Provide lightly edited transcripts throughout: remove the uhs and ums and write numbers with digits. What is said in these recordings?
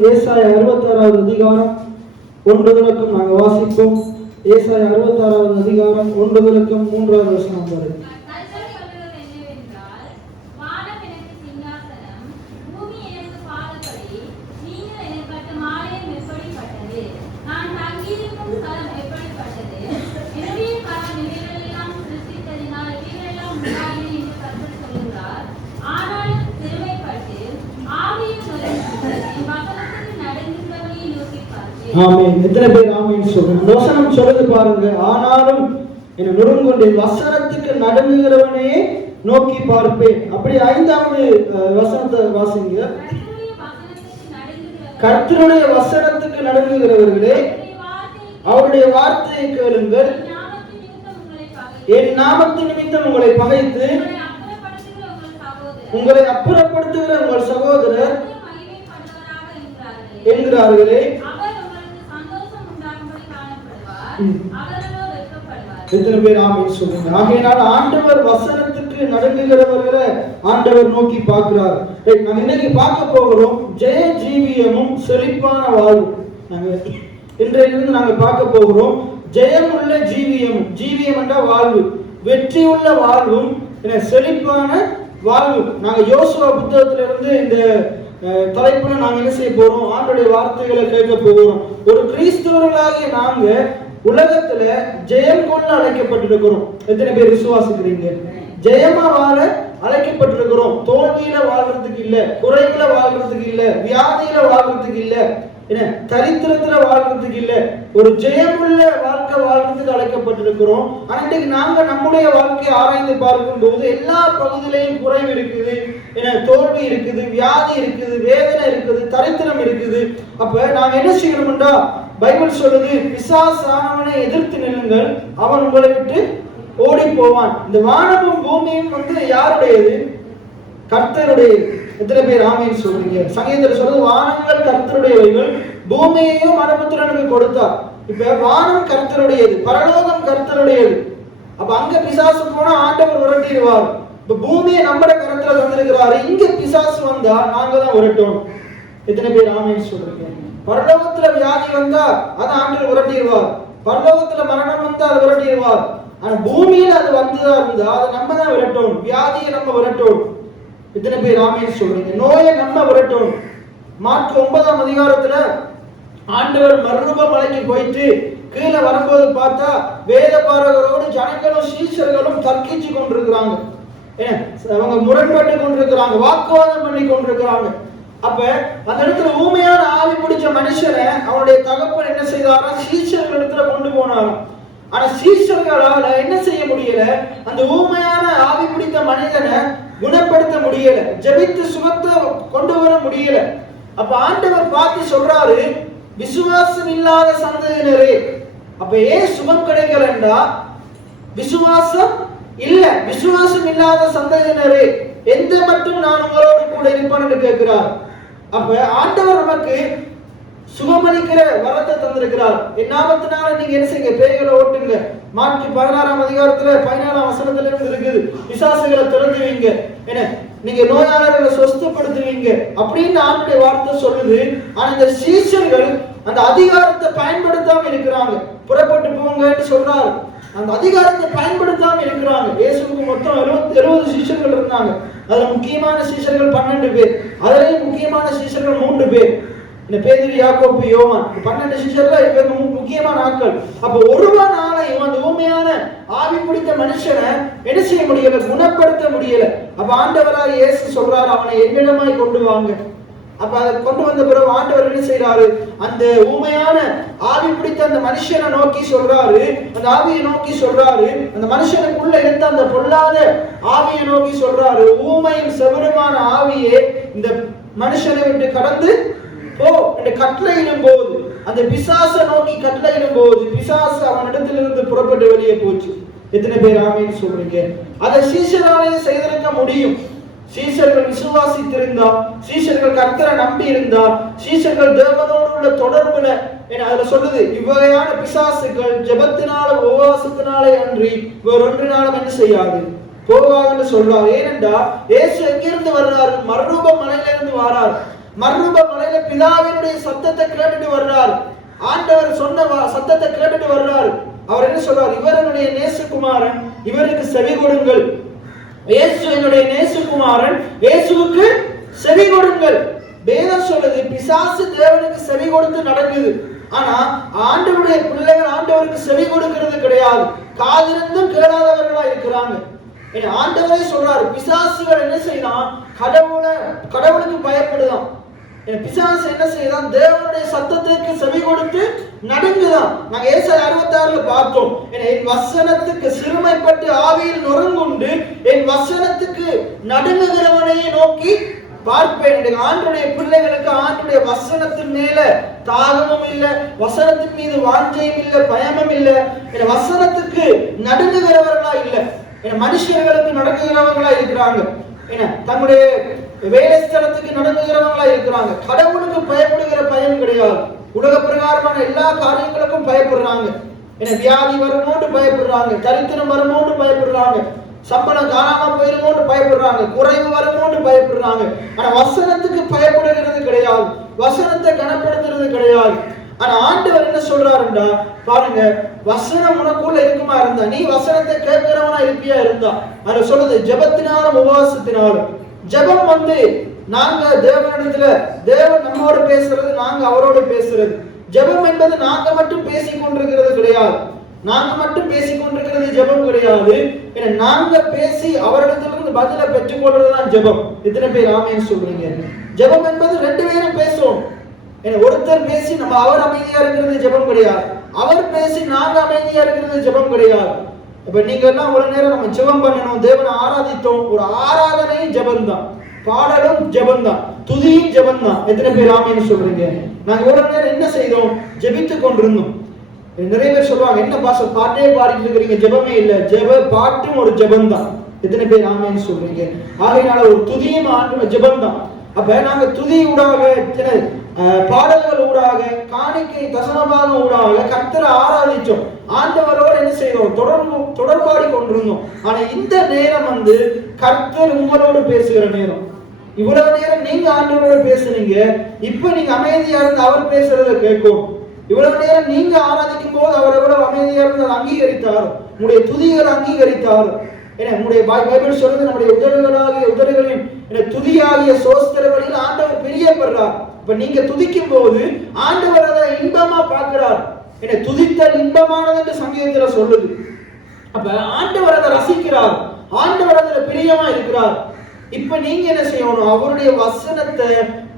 ஏசாயா 66வது அதிகாரம் 1 தொடக்கம் நாங்கள் வாசிப்போம். ஏசாயா 66வது அதிகாரம் 1 தொடக்கம் 3வது வசனம் வரை. ஆமென். எத்தனை பேர் ஆமென் சொல்றீங்க? வசனம் சொல்லுது பாருங்க. ஆனாலும் என்ன நொறுங்கொண்டே வசனத்துக்கு நடுங்குகிறவனே நோக்கி பார்ப்பேன். அப்படி 5வது வசனத்தை வாசிங்க. கர்த்தருடைய வசனத்துக்கு நடுங்குகிறவர்களே அவருடைய வார்த்தையை கேளுங்கள். என் நாமத்தின் நிமித்தம் உங்களை பகைத்து உங்களை அப்புறப்படுத்துகிற உங்கள் சகோதரர் என்கிறார்களே. எத்தனை பேர் ஆமென் சொல்லுங்க? ஆகையினால் ஆண்டவர் வசனத்துக்கு நடுங்குகிறவர்களை ஆண்டவர் நோக்கி பார்க்கிறார். நாங்க இன்னைக்கு பார்க்க போகிறோம் ஜெய ஜீவியமும் செழிப்பான வாழ்வு. இன்றையிலிருந்து நாங்க பார்க்க போகிறோம் ஜெயமுள்ள ஜீவியம். ஜீவியம் என்ற வாழ்வு, வெற்றியுள்ள வாழ்வும் செழிப்பான வாழ்வு. நாங்க யோசுவா புத்தகத்திலிருந்து இந்த தலைப்புல நாங்க என்ன செய்ய போறோம்? ஆண்டவருடைய வார்த்தைகளை கேட்க போகிறோம். ஒரு கிறிஸ்தவர்களாகிய நாங்க உலகத்துல ஜெயம் கொள்ள அழைக்கப்பட்டிருக்கிறோம். எத்தனை பேர் விசுவாசிக்கிறீங்க? ஜெயமா வாழ அழைக்கப்பட்டிருக்கிறோம். தோல்வியில வாழ்றதுக்கு இல்ல, குறைகளை வாழ்றதுக்கு இல்ல, வியாதியில வாழ்றதுக்கு இல்ல, என்ன தரித்திரத்துல வாழ்றதுக்கு இல்ல, ஒரு ஜெயமுள்ள வாழ்க்கை வாழ்றதுக்கு அழைக்கப்பட்டிருக்கிறோம். ஆனா இன்னைக்கு நாங்க நம்முடைய வாழ்க்கையை ஆராய்ந்து பார்க்கும் போது எல்லா பகுதியிலையும் குறைவு இருக்குது, என்ன தோல்வி இருக்குது, வியாதி இருக்குது, வேதனை இருக்குது, தரித்திரம் இருக்குது. அப்ப நாங்க என்ன செய்யணும்டா? பைபிள் சொல்லுது, பிசாசானவனை எதிர்த்து நில்லுங்கள், அவன் உங்களை விட்டு ஓடி போவான். இந்த வானமும் பூமியும் யாருடையது? கர்த்தருடையது. எத்தனை பேர் ஆமென் சொல்றீங்க? சங்கீதத்தில் சொல்றது வானங்கள் கர்த்தருடையவைகள், பூமியையும் மனுபுத்திரனுக்கு கொடுத்தார். இப்ப வானம் கர்த்தருடையது, பரலோகம் கர்த்தருடையது. அப்ப அங்க பிசாசு போனா ஆண்டவர் விரட்டிடுவார். இப்ப பூமியை நம்மட கரத்துல தந்திருக்கிறாரு. இங்க பிசாசு வந்தா நாங்க தான் விரட்டணும். எத்தனை பேர் ஆமென் சொல்றீங்க? பரலோகத்துல வியாதி வந்தா அதை ஆண்டவர் விரட்டிடுவார். பரலோகத்துல மரணம் வந்தா அதை விரட்டிடுவார். ஆனா பூமியில அது வந்துதான் இருந்தா அதை நம்ம தான் விரட்டணும். வியாதியை நம்ம விரட்டணும். எத்தனை பேர் ஆமென் சொல்றீங்க? நோயை நம்ம விரட்டணும். மார்க் 9ஆம் அதிகாரத்துல ஆண்டவர் மறுரூப மலைக்கு போயிட்டு கீழே வரும்போது பார்த்தா வேத பாரகரோடு ஜனங்களும் சீஷர்களும் தர்க்கிச்சு கொண்டிருக்கிறாங்க. அவங்க முரண்பட்டு கொண்டிருக்கிறாங்க, வாக்குவாதம் பண்ணி கொண்டிருக்கிறாங்க. அப்ப அந்த இடத்துல ஊமையான ஆவி பிடிச்ச மனுஷனை அவனுடைய தகப்பன் என்ன செய்தாரா? சீஷர்கள் இடத்துல கொண்டு போனாராம். ஆனா சீஷர்களால என்ன செய்ய முடியல? அந்த ஊமையான ஆவி பிடித்த மனிதனை குணப்படுத்த முடியல, ஜெபித்து சுகத்தை கொண்டு வர முடியல. அப்ப ஆண்டவர் பார்த்து சொல்றாரு, விசுவாசம் இல்லாத சந்ததியினரே. அப்ப ஏன் சுகம் கிடைக்கலண்டா? விசுவாசம் இல்ல. விசுவாசம் இல்லாத சந்ததியினரே, எந்த மட்டும் நான் உங்களோடு கூட இருப்பேன் என்று கேட்கிறார். அப்ப ஆண்டவர் நமக்கு சுகமளிக்கிற வரத்தை தந்திருக்கிறார். என் நாமத்தினால நீங்க என்ன செய்யுங்க? பேய்களை ஓட்டுங்க. மார்க் 16ஆம் அதிகாரத்துல 14ஆம் வசனத்துல இருந்து இருக்குது. பிசாசுகளை துரத்துவீங்க, என்ன நீங்க நோயாளர்களை சொஸ்தப்படுத்துவீங்க அப்படின்னு ஆண்டவருடைய வார்த்தை சொல்லுது. ஆனா இந்த சீஷர்கள் அந்த அதிகாரத்தை பயன்படுத்தாம இருக்கிறாங்க. புறப்பட்டு போங்கன்னு சொல்றாரு. அந்த அதிகாரத்தை பயன்படுத்தாம இருக்கிறாங்க. இயேசுவுக்கு மொத்தம் 70 சீஷர்கள் இருந்தாங்க. அதுல முக்கியமான சீஷர்கள் 12 பேர். அதுலயும் முக்கியமான சீஷர்கள் 3 பேர். பேதுரு, யாக்கோபு, யோவான். 12 சீஷர்கள் இவங்க முக்கியமான ஆட்கள். அப்ப ஒருவன் நாளையும் அந்த ஊமையான ஆவி பிடித்த மனுஷனை என்ன செய்ய முடியல? குணப்படுத்த முடியல. அப்ப ஆண்டவராக இயேசு சொல்றாரு, அவனை என்னிடமாய் கொண்டு வாங்க. அப்ப அதை கொண்டு வந்த பிறகு ஆண்டவர் என்ன செய்யறாரு? அந்த ஊமையான ஆவி பிடித்த அந்த மனுஷனை நோக்கி சொல்றாரு, அந்த ஆவியை நோக்கி சொல்றாரு, அந்த மனுஷனுக்குள்ள இருந்த அந்த பொல்லாத ஆவியை நோக்கி சொல்றாரு, ஊமையும் செவருமான ஆவியே இந்த மனுஷனை விட்டு கடந்து போ என்று கட்டளையிடும் போது, அந்த பிசாசை நோக்கி கட்டளையிடும் போது பிசாசு அவனிடத்திலிருந்து புறப்பட்டு வெளியே போச்சு. எத்தனை பேர் ஆமென் சொல்றீங்க? அதை சீஷராலே செய்திருக்க முடியும். சீஷர்கள் விசுவாசித்திருந்தா, சீஷர்கள் கர்த்தரை நம்பி இருந்தா, சீஷர்கள் தேவனோடு உள்ள தொடர்புல அதுல சொல்லுது, இவ்வகையான பிசாசுகள் ஜெபத்தினால உபவாசத்தினாலே அன்றி வேறொன்றினாலும் என்ன செய்யாது, போகாதுன்னு சொல்றாரு. ஏனென்றா இயேசு எங்கிருந்து வர்றாரு? மறுரூப மலையிலிருந்து வரார். மர்ரூப மலையில பிதாவினுடைய சத்தத்தை கேட்டுட்டு வர்றார். ஆண்டவர் சொன்ன சத்தத்தை கேட்டுட்டு வர்றார். அவர் என்ன சொல்றார்? இவர் என்னுடைய நேசகுமாரன், இவருக்கு செவி கொடுங்கள். இயேசு என்னுடைய நேசகுமாரன், இயேசுவுக்கு செவி கொடுங்கள். வேதம் சொல்லுது பிசாசு தேவனுக்கு செவி கொடுத்து நடக்குது. ஆனா ஆண்டவருடைய பிள்ளைகள் ஆண்டவருக்கு செவி கொடுக்கிறது கிடையாது. காதிருந்தும் கேளாதவர்களா இருக்கிறாங்க. ஆண்டவரே சொல்றாரு, பிசாசுகள் என்ன செய்யலாம்? கடவுளுக்கு பயப்படுதான். பிசாசு என்ன செய்யலாம்? தேவனுடைய சத்தத்திற்கு செவி கொடுத்து நடுங்குதான். நாங்க ஏசாயா 66 பார்த்தோம். என் வசனத்துக்கு சிறுமைப்பட்டு ஆவியில் நொறுங்குண்டு என் வசனத்துக்கு நடுங்குகிறவனையே நோக்கி பார்ப்பேன். ஆண்டுடைய பிள்ளைகளுக்கு ஆண்டுடைய வசனத்தின் மேல தாகமும் இல்லை, வசனத்தின் மீது வாஞ்சையும் இல்லை, பயமும் இல்லை. வசனத்துக்கு நடுங்குகிறவர்களா இல்லை, மனுஷர்களுக்கு நடக்குகிறவங்களா இருக்கிறாங்க. தன்னுடைய வேலை ஸ்தலத்துக்கு நடந்துகிறவங்களா இருக்கிறாங்க. கடவுளுக்கு பயப்படுகிற பயம் கிடையாது. உலக பிரகாரமான எல்லா காரியங்களுக்கும் பயப்படுறாங்க. வியாதி வருமோன்னு பயப்படுறாங்க, தரித்திரம் வருமோன்னு பயப்படுறாங்க, சம்பளம் காணாம போயிருமோன்னு பயப்படுறாங்க, குறைவு வருமோன்னு பயப்படுறாங்க. ஆனா வசனத்துக்கு பயப்படுகிறது கிடையாது, வசனத்தை கனப்படுத்துறது கிடையாது. ஆனா ஆண்டவர் என்ன சொல்றாருண்டா, பாருங்க, வசனம் உனக்குள்ள இருக்குமா இருந்தா, நீ வசனத்தை கேட்கிறவனா இருப்பியா இருந்தா, அது சொல்றது ஜெபத்தினாலும் உபவாசத்தினாலும். ஜெபம் நாங்க தேவனிடத்துல, தேவன் நம்மோடு பேசுறது, நாங்க அவரோடு பேசுறது. ஜெபம் என்பது நாங்க மட்டும் பேசிக் கொண்டிருக்கிறது கிடையாது, நாங்க மட்டும் பேசிக் கொண்டிருக்கிறது ஜெபம் கிடையாது. நாங்க பேசி அவரிடத்திலிருந்து பதிலை பெற்றுக் கொள்றதுதான் ஜெபம். எத்தனை பேர் ஆமென் சொல்றீங்க? ஜெபம் என்பது 2 பேரும் பேசுவோம். ஒருத்தர் பேசி நம்ம அவர் அமைதியா இருக்கிறது ஜெபம் கிடையாது, அவர் பேசி நாங்க அமைதியா இருக்கிறது ஜெபம் கிடையாது. இப்ப நீங்க எல்லாம் இவ்வளவு நேரம் நம்ம ஜெபம் பண்ணணும், தேவனை ஆராதித்தோம். ஒரு ஆராதனையும் ஜெபம் தான், பாடலும் ஜெபம் தான், துதியும் ஜெபம் தான். எத்தனை பேர் ஆமென் சொல்றீங்க? நாங்க இவ்வளவு நேரம் என்ன செய்தோம்? ஜெபித்துக் கொண்டிருந்தோம். நிறைய பேர் சொல்லுவாங்க, என்ன பாஸ்டர் பாட்டே பாடிட்டு இருக்கிறீங்க, ஜெபமே இல்லை. பாட்டும் ஒரு ஜெபம் தான். எத்தனை பேர் ஆமென் சொல்றீங்க? ஆகையினால ஒரு துதியும் ஜெபம் தான். அப்ப நாங்க துதி ஊடாக, பாடல்கள் ஊடாக, காணிக்கை தசமபாகம் ஊடாக கர்த்தரை ஆராதிச்சோம். ஆண்டவரோடு என்ன செய்தோம்? தொடர்பாடி கொண்டிருந்தோம். ஆனா இந்த நேரம் கர்த்தர் உங்களோடு பேசுகிற நேரம். இவ்வளவு நேரம் நீங்க ஆண்டவரோடு பேசுனீங்க, இப்ப நீங்க அமைதியா இருந்து அவர் பேசுறத கேட்கும். இவ்வளவு நேரம் நீங்க ஆராதிக்கும் போது அவர் எவ்வளவு அமைதியா இருந்து அங்கீகரித்தார், உங்களுடைய துதிகள் அங்கீகரித்தார். நம்முடைய பைபிள் சொல்றது, நம்முடைய உதடுகளின் துதியாகிய சோஸ்திரங்களில் ஆண்டவர் பிரியப்படுறார். இப்ப நீங்க துதிக்கும் போது ஆண்டவர் அதை இன்பமா பார்க்கிறார். துதித்தல் இன்பமானது என்று சங்கீதத்துல சொல்லுது. அப்ப ஆண்டவர் அதை ரசிக்கிறார், ஆண்டவர் அதுல பிரியமா இருக்கிறார். இப்ப நீங்க என்ன செய்யணும்? அவருடைய வசனத்தை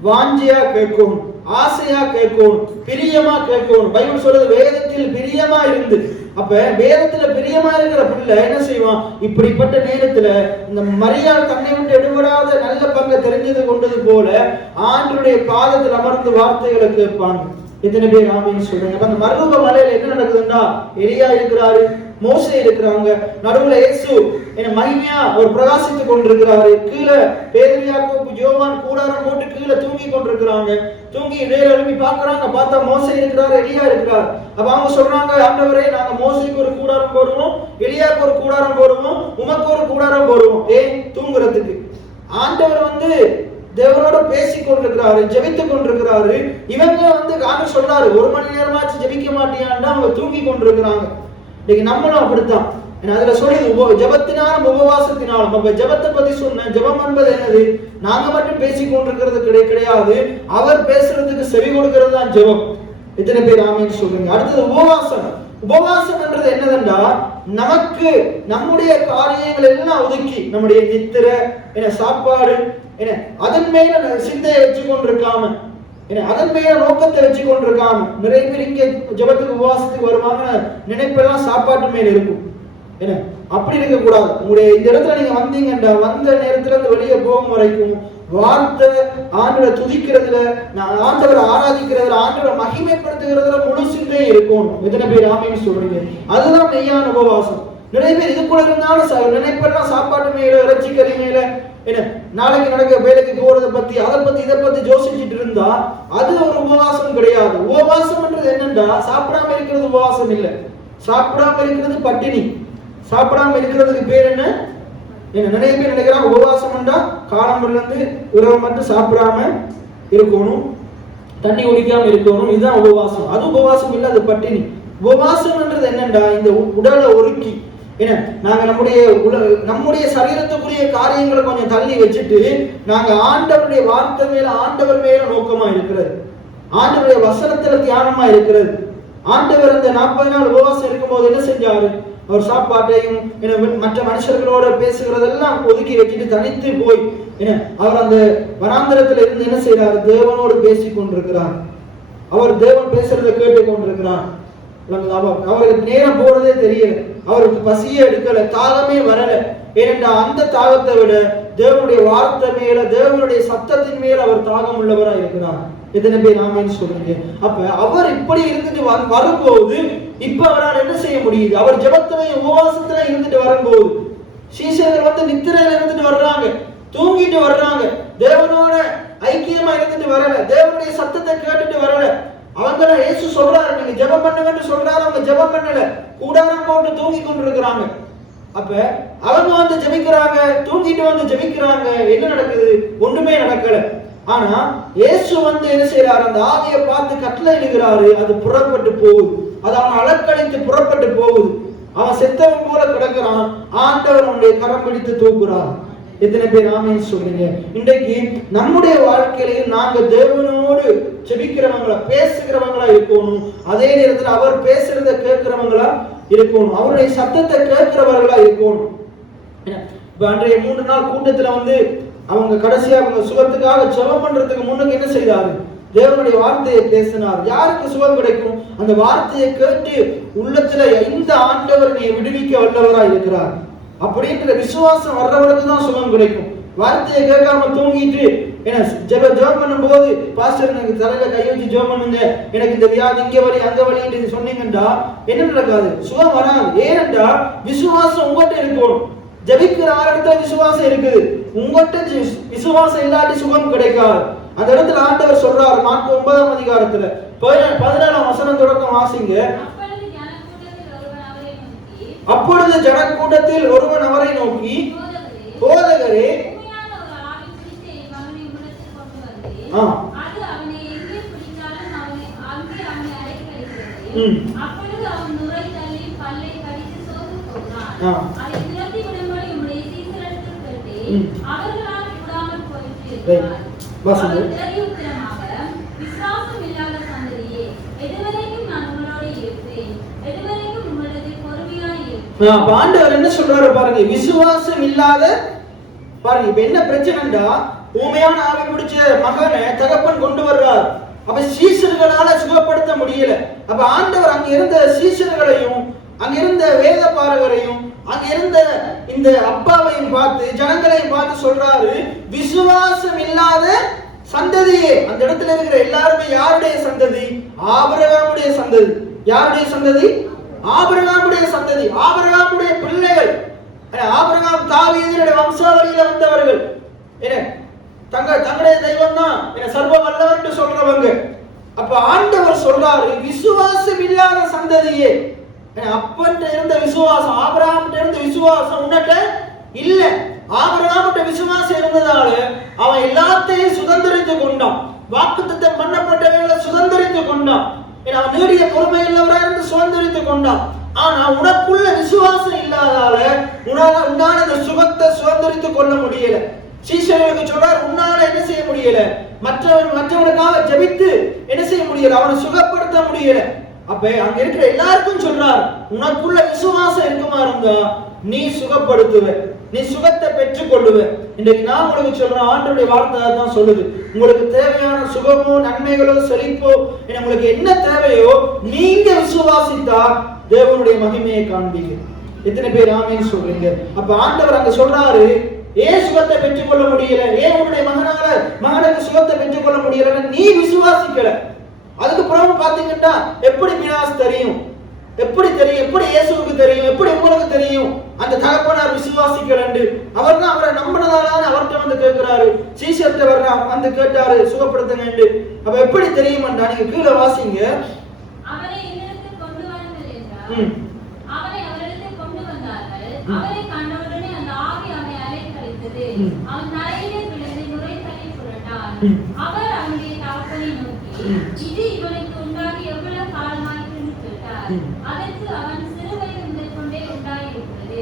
வாஞ்சியா கேட்கணும், ஆசையா கேட்கணும், பிரியமா கேட்கணும். பைபிள் சொல்றது வேதத்தில் பிரியமா இருந்து. அப்ப வேதத்துல பிரியமா இருக்கிற பிள்ளை என்ன செய்வான்? இப்படிப்பட்ட நேரத்துல இந்த மரியாள் தன்னை விட்டு எடுபடாத நல்ல பங்கை தெரிஞ்சது கொண்டது போல ஆண்டவருடைய பாதத்தில் அமர்ந்து வார்த்தைகளை கேட்பாங்க. எத்தனை பேர் ஆமென் சொல்றீங்க? அந்த மர்ரூப மலையில என்ன நடக்குதுன்னா, எலியா இருக்கிறாரு, மோசே இருக்கிறாங்க, நடுவுல இயேசு மகிமையா ஒரு பிரகாசித்துக் கொண்டிருக்கிறாரு. கீழே பேதுரு, யாக்கோபு, யோவான் கூடாரம் போட்டு கீழே தூங்கி கொண்டிருக்கிறாங்க. தூங்கி இடையில எழுப்பி பாக்குறாங்க, பார்த்தா மோசே இருக்கிறாரு, எலியா இருக்கிறார். அப்ப அவங்க சொல்றாங்க, ஆண்டவரே, நாங்க மோசேக்கு ஒரு கூடாரம் போடுவோம், எலியாவுக்கு ஒரு கூடாரம் போடுவோம், உமக்கு ஒரு கூடாரம் போடுவோம். தூங்குறதுக்கு. ஆண்டவர் தேவனோட பேசிக் கொண்டிருக்கிறாரு, ஜெபித்துக் கொண்டிருக்கிறாரு. இவங்க காரணம் சொல்றாரு, 1 மணி நேரமாச்சு ஜெபிக்க மாட்டியான்னு அவங்க தூங்கி கொண்டிருக்கிறாங்க. இன்னைக்கு நம்மளும் அப்படித்தான். அதுல சொல்லுது ஜெபத்தினாலும் உபவாசத்தினாலும். அப்ப ஜெபத்தை பத்தி சொன்ன, ஜெபம் என்பது என்னது? நாங்க மட்டும் பேசிக் கொண்டிருக்கிறது கிடையாது, அவர் பேசுறதுக்கு செவி கொடுக்கிறது தான் ஜெபம். எத்தனை பேர் ஆமென் சொல்றீங்க? அடுத்தது உபவாசம். உபவாசம் என்றது என்னதுண்டா, நமக்கு நம்முடைய காரியங்கள் எல்லாம் ஒதுக்கி, நம்முடைய நித்திரை, சாப்பாடு, அதன் மேல சிந்தையை வச்சு கொண்டிருக்காம, அதன் மேல நோக்கத்தை வச்சு கொண்டிருக்காம, நிறைய பேர் இங்க ஜெபத்துக்கு உபவாசத்துக்கு வருவாங்க, நினைப்பெல்லாம் சாப்பாட்டு மேல இருக்கும். அப்படி இருக்க கூடாது. உங்களுடைய இந்த இடத்துல நீங்க வந்தீங்கன்றா, வந்த நேரத்துல இருந்து வெளியே போகும் வரைக்கும் வார்த்தை ஆண்டவரை துதிக்கிறதுல, ஆண்டவரை ஆராதிக்கிறதுல, ஆண்டவரை மகிமைப்படுத்துகிறதுல முழு சிந்தையும் இருக்கும். எத்தனை பேர் ஆமென் சொல்றீங்க? அதுதான் மெய்யான உபவாசம். நிறைய பேர் இதுக்குள்ள இருந்தாலும் நினைப்பெல்லாம் சாப்பாட்டு மேல, இறைச்சி கறி மேல, நாளைக்கு நடக்க வேலைக்கு போறதை பத்தி, அதை பத்தி, இதை பத்தி யோசிச்சுட்டு இருந்தா அது ஒரு உபவாசம் கிடையாது. உபவாசம்ன்றது என்னன்னா, சாப்பிடாம இருக்கிறது உபவாசம் இல்லை. சாப்பிடாம இருக்கிறது பட்டினி. சாப்பிடாம இருக்கிறதுக்கு பேர் என்ன? நிறைய பேர் நினைக்கிறாங்க உபவாசம்ன்றா காலம்புல இருந்து இரவு மட்டும் சாப்பிடாம இருக்கணும், தண்ணி குடிக்காம இருக்கணும். இதுதான் உபவாசம். அது உபவாசம் இல்லை, அது பட்டினி. உபவாசம்ன்றது என்னண்டா, இந்த உடலை ஒருக்கி என்ன நாங்க நம்முடைய சரீரத்துக்குரிய காரியங்களை கொஞ்சம் தள்ளி வச்சுட்டு நாங்க ஆண்டவருடைய வார்த்தை மேல, ஆண்டவர் மேல நோக்கமா இருக்கிறது, ஆண்டவருடைய வசனத்துல தியானமா இருக்கிறது. ஆண்டவர் அந்த 40 நாள் உபவாசம் இருக்கும்போது என்ன செஞ்சாரு? அவர் சாப்பாட்டையும் மற்ற மனுஷர்களோட பேசுகிறதெல்லாம் ஒதுக்கி வச்சுட்டு தனித்து போய் அவர் அந்த வனாந்தரத்துல இருந்து என்ன செய்யறாரு? தேவனோடு பேசி கொண்டிருக்கிறார். அவர் தேவன் பேசுறதை கேட்டு கொண்டிருக்கிறார். அவருக்கு நேரம் போறதே தெரியல, அவருக்கு பசியே எடுக்கல, தாகமே வரல. ஏனென்றா அந்த தாகத்தை விட தேவனுடைய வார்த்தை மேல, தேவனுடைய சத்தத்தின் மேல அவர் தாகம் உள்ளவராக இருக்கிறார். எத்தனை பேர் ஆமென் சொல்றீங்க? அப்ப அவர் இப்படி இருந்துட்டு வரும்போது இப்ப அவரால் என்ன செய்ய முடியுது? அவர் ஜெபத்துல உபவாசத்துல இருந்துட்டு வரும்போது சீஷர்கள் நித்திரையில இருந்துட்டு வர்றாங்க, தூங்கிட்டு வர்றாங்க, தேவனோட ஐக்கியமா இருந்துட்டு வரல, தேவனுடைய சத்தத்தை கேட்டுட்டு வரல. அவங்க இயேசு சொல்றாரு, நீங்க ஜெபம் பண்ணுங்கன்னு சொல்றாரு. அவங்க ஜெபம் பண்ணல, கூடாரம் போட்டு தூங்கி கொண்டு இருக்கிறாங்க. அப்ப அவங்க ஜெபிக்கிறாங்க, தூங்கிட்டு ஜெபிக்கிறாங்க. என்ன நடக்குது? ஒண்ணுமே நடக்கல. ஆனா இயேசு என்ன செய்யறாரு? அந்த ஆவியை பார்த்து கட்டளை இடுகிறாரு. அது புறப்பட்டு போகுது. அது அவன் அலக்கழித்து புறப்பட்டு போகுது. அவன் செத்தவன் போல கிடக்கிறான். ஆண்டவர் அவனுடைய கரம் பிடித்து தூக்குறார். எத்தனை பேர் ஆமென் சொல்றீங்க? இன்றைக்கு நம்முடைய வாழ்க்கையிலையும் நாங்க தேவனோடு ஜெபிக்கிறவங்களா, பேசுகிறவங்களா இருக்கணும். அதே நேரத்தில் அவர் பேசுறத கேட்கிறவங்களா இருக்கணும். அவருடைய சத்தத்தை கேட்கிறவர்களா இருக்கணும். இப்ப அன்றைய 3 நாள் கூட்டத்துல அவங்க கடைசியா அவங்க சுகத்துக்காக ஜெபம் பண்றதுக்கு முன்னுக்கு என்ன செய்தாரு? தேவனுடைய வார்த்தையை பேசினார். யாருக்கு சுகம் கிடைக்கும்? அந்த வார்த்தையை கேட்டு உள்ளத்துல இந்த ஆண்டவர் நீ விடுவிக்க வல்லவரா இருக்கிறார் அப்படின்ற விசுவாசம் வர்றவனுக்கு தான் சுகம் கிடைக்கும். வார்த்தையை கேட்காம தூங்கிட்டு ஜெபம் பண்ணும் போது பாஸ்டர் எனக்கு தலையில கை வச்சு ஜெபம் பண்ணுங்க, எனக்கு இந்த வியாதி இங்க வலி அங்க வலி சொன்னீங்கன்றா என்ன நடக்காது? சுகம் வராது. ஏனென்றா விசுவாசம் உங்கள்கிட்ட இருக்கணும். ஜெபிக்கிற ஆரம்பத்துல விசுவாசம் இருக்குது. உங்கள்கிட்ட விசுவாசம் இல்லாட்டி சுகம் கிடைக்காது. அந்த இடத்துல ஆண்டவர் சொல்றாரு, மார்க் 9ஆம் அதிகாரத்துல 14ஆம் வசனம் தொடக்கம் வாசிங்க. அப்பொழுது ஜனக்கூட்டத்தில் ஒருவன் அவரை நோக்கி, போதகரே, ஆண்டவர் என்ன சொல்றாரு பாருங்க, விசுவாசம் இல்லாத பாருங்க. இப்ப என்ன பிரச்சனைடா, ஊமையான ஆவி பிடிச்ச மகனை தகப்பன் கொண்டு வர்றார். அப்ப சீஷர்களால சுகப்படுத்த முடியல. அப்ப ஆண்டவர் அங்க இருந்த சீஷர்களையும், அங்க இருந்த வேத பாரகரையும், அங்க இருந்த இந்த அப்பாவையும் பார்த்து, ஜனங்களையும் பார்த்து சொல்றாரு, விசுவாசம் இல்லாத சந்ததியே. அந்த இடத்துல இருக்கிற எல்லாருமே யாருடைய சந்ததி? ஆபிரகாமுடைய சந்ததி. யாருடைய சந்ததி? ஆபிரகாமுடைய சந்ததி, ஆபிரகாமுடைய பிள்ளைகள். ஆபிரகாம் தாவீதினுடைய வம்சாவளியில வந்தவர்கள். தங்களுடைய தெய்வம் தான் சர்வ வல்லவர் என்று சொல்றவங்க. அப்ப ஆண்டவர் சொல்றாரு, விசுவாசம் இல்லாத சந்ததியே. அப்பன்ட்ட இருந்த விசுவாசம், ஆபிரகாம்கிட்ட இருந்த விசுவாசம் உன்னிட்ட இல்ல. ஆபிரகாம்கிட்ட விசுவாசம் இருந்ததால அவன் எல்லாத்தையும் சுதந்திரித்து கொண்டான். வாக்குத்தத்தம் பண்ணப்பட்டவர்களை சுதந்திரித்து கொண்டான். அவன் நீடிய பொறுமை உள்ளவரா இருந்து சுதந்திரித்து கொண்டான். ஆனா உனக்குள்ள விசுவாசம் இல்லாதால உன்னால இந்த சுகத்தை சுதந்திரித்துக் கொள்ள முடியல. சீஷர்களுக்கு சொல்றார், உன்னால என்ன செய்ய முடியல? மற்றவனுக்காக ஜெபித்து என்ன செய்ய முடியல? அவனை சுகப்படுத்த முடியல. அப்ப அங்க இருக்கிற எல்லாருக்கும் சொல்றார், உனக்குள்ள விசுவாசம் இருக்குமா இருந்தா நீ சுகப்படுத்துவ, நீ சுகத்தை பெற்றுக் கொள்ளுவ. இன்றைக்கு நான் உங்களுக்கு சொல்றேன், ஆண்டவருடைய வார்த்தை தான் சொல்லுது. உங்களுக்கு தேவையான சுகமோ நன்மைகளோ செழிப்போ உங்களுக்கு என்ன தேவையோ நீங்க விசுவாசித்தா தேவனுடைய மகிமையை காண்பீங்க. எத்தனை பேர் ஆமென் சொல்றீங்க? அப்ப ஆண்டவர் அங்க சொல்றாரு, ஏன் சுகத்தை பெற்றுக் கொள்ள முடியல? ஏன் உன்னுடைய மகனுக்கு சுகத்தை பெற்றுக் கொள்ள முடியல? நீ விசுவாசிக்கல. அதுக்கு பிறகு பாத்தீங்கன்னா எப்படி பினாஸ் தெரியும்? எப்படி தெரியும்? எப்படி இயேசுவுக்கு தெரியும்? எப்படி உங்களுக்கு தெரியும்? அந்த தகப்பனார் விசுவாசிக்கலண்டு அவர் தான் அவரை நம்பினதால அவர்கிட்ட கேட்கிறாரு. சீஷர்கிட்ட வர்ற கேட்டாரு சுகப்படுத்துங்க. அப்ப எப்படி தெரியுமாண்டா? நீங்க கீழே வாசிங்க. அவரை என்னிடத்தில் கொண்டு வாருங்கள் என்றார். அவரை அவரிடத்தில் கொண்டு வந்தார்கள். அவரை கண்டவுடனே அந்த ஆவி அவனை அலைக்கழித்தது. அவன் தரையிலே விழுந்து நுரை தள்ளி புரண்டார். அவர் அவனுடைய இது இவனுக்கு உண்டாகி எவ்வளவு காலமாயிற்று என்று கேட்டார். அதற்கு அவன், சிறுவயது முதல் கொண்டே உண்டாயிருக்கிறது.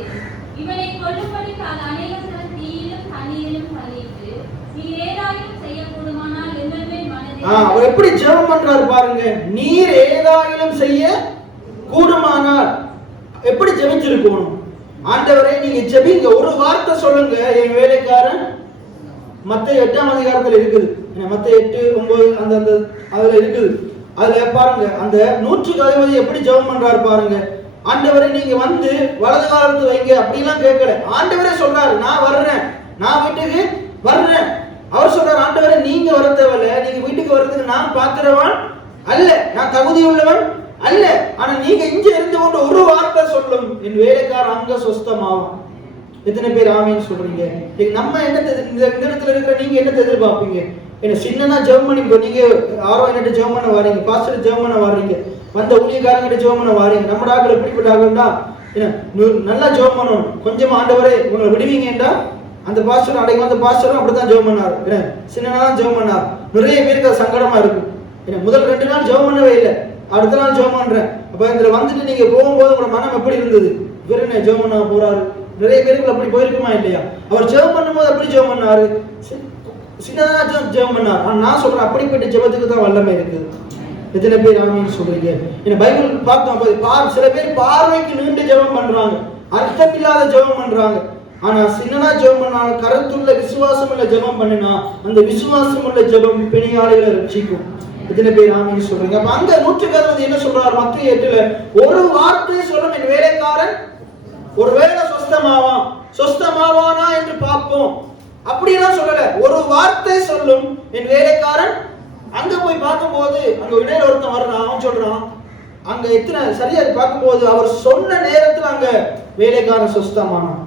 இவனை கொல்லும்படிக்கு அது அநேக தீயிலும் தண்ணீரிலும் தள்ளிட்டு, நீ ஏதாயிலும் செய்யக்கூடுமானால் எங்கள் மேல் மனதில். அவர் எப்படி ஜெபம் பண்றாரு பாருங்க. நீர் ஏதாயிலும் செய்ய கூடுமானால். எப்படி ஜெபிச்சிருக்கணும்? ஆண்டவரே நீங்க ஜெபிங்க, ஒரு வார்த்தை சொல்லுங்க, என் வேலைக்காரன். மத்தேயு 8ஆம் அதிகாரத்துல இருக்குது. மத்தேயு 8:9 அந்த அந்த அதுல இருக்குது. அதுல பாருங்க, அந்த 160 எப்படி ஜெபம் பண்றாரு பாருங்க. ஆண்டவரே நீங்க வந்து வலது காலத்து வைங்க அப்படிலாம் கேட்கல. ஆண்டவரே சொல்றாரு, நான் வர்றேன், நான் வீட்டுக்கு வர்றேன். அவர் சொல்றாரு, ஆண்டவரே நீங்க வர தேவையில்ல, நீங்க வீட்டுக்கு வர்றதுக்கு நான் பாத்திரவான் அல்ல, நான் தகுதி உள்ளவன் அல்ல. ஆனா நீங்க இங்க இருந்து கொண்டு ஒரு வார்த்தை சொல்லும், என் வேலைக்காரன் அங்க சொஸ்தமாகும். எத்தனை பேர் ஆமீன் சொல்றீங்க? நம்ம என்ன இந்த இடத்துல இருக்கிற நீங்க என்ன எதிர்பார்ப்பீங்க? என்ன சின்னனா ஜெபம் பண்ணி, இப்போ நீங்க ஆரோ என்னட்டு ஜெபம் பண்ண வாரீங்க, பாஸ்டர் ஜெபம் பண்ண வாரீங்க, வந்த ஊழியக்காரங்கிட்ட ஜெபம் பண்ண வாரீங்க. நம்ம ஆட்கள் எப்படிப்பட்ட ஆகணும்னா நல்லா ஜெபம் பண்ணணும். கொஞ்சம் ஆண்டவரே உங்களை விடுவீங்கடா. அந்த பாஸ்டர் அன்றைக்கு வந்த பாஸ்டரும் அப்படித்தான் ஜெபம் பண்ணார். சின்னனா தான் ஜெபம் பண்ணார். நிறைய பேருக்கு அது சங்கடமா இருக்கும். முதல் 2 நாள் ஜெபம் பண்ணவே இல்லை, அடுத்த நாள் ஜெபம் பண்றேன். அப்ப இதுல வந்துட்டு நீங்க போகும்போது உங்களோட மனம் எப்படி இருந்தது? இவர் என்ன ஜெபம் பண்ண போறாரு? நிறைய பேருக்கு அப்படி போயிருக்குமா இல்லையா? அவர் ஜெபம் பண்ணும்போது அப்படி ஜெபம் பண்ணாரு, சின்னதா ஜெபம் பண்ணார். ஆனா நான் சொல்றேன், அப்படிப்பட்ட ஜெபத்துக்கு தான் வல்லமை இருக்குது. எத்தனை பேர் ஆமீன் சொல்றீங்க? என்ன பைபிள் பார்த்தோம், சில பேர் பார்வைக்கு நீண்டு ஜெபம் பண்றாங்க, அர்த்தம் இல்லாத ஜெபம் பண்றாங்க. ஆனா சின்னதா ஜெபம் பண்ணாலும் கருத்துள்ள விசுவாசம் உள்ள ஜெபம் பண்ணினா அந்த விசுவாசம் உள்ள ஜெபம் பெணியாளைகளை ரட்சிக்கும். எத்தனை பேர் ஆமீன் சொல்றீங்க? அப்ப அங்க 160 என்ன சொல்றாரு? மத்தேயு 8ல ஒரு வார்த்தை சொல்லும், என் வேலைக்காரன் ஒருவேளை சொஸ்தமாவானா என்று பார்ப்போம். அப்படியெல்லாம் சொல்லல, ஒரு வார்த்தை சொல்லும், என் வேலைக்காரன். அங்க போய் பார்க்கும்போது அங்க இடையில ஒருத்தன் வர்றான், அவன் சொல்றான், அங்க எத்தனை சரியா பார்க்கும்போது அவர் சொன்ன நேரத்துல அங்க வேலைக்காரன் சொஸ்தமானான்.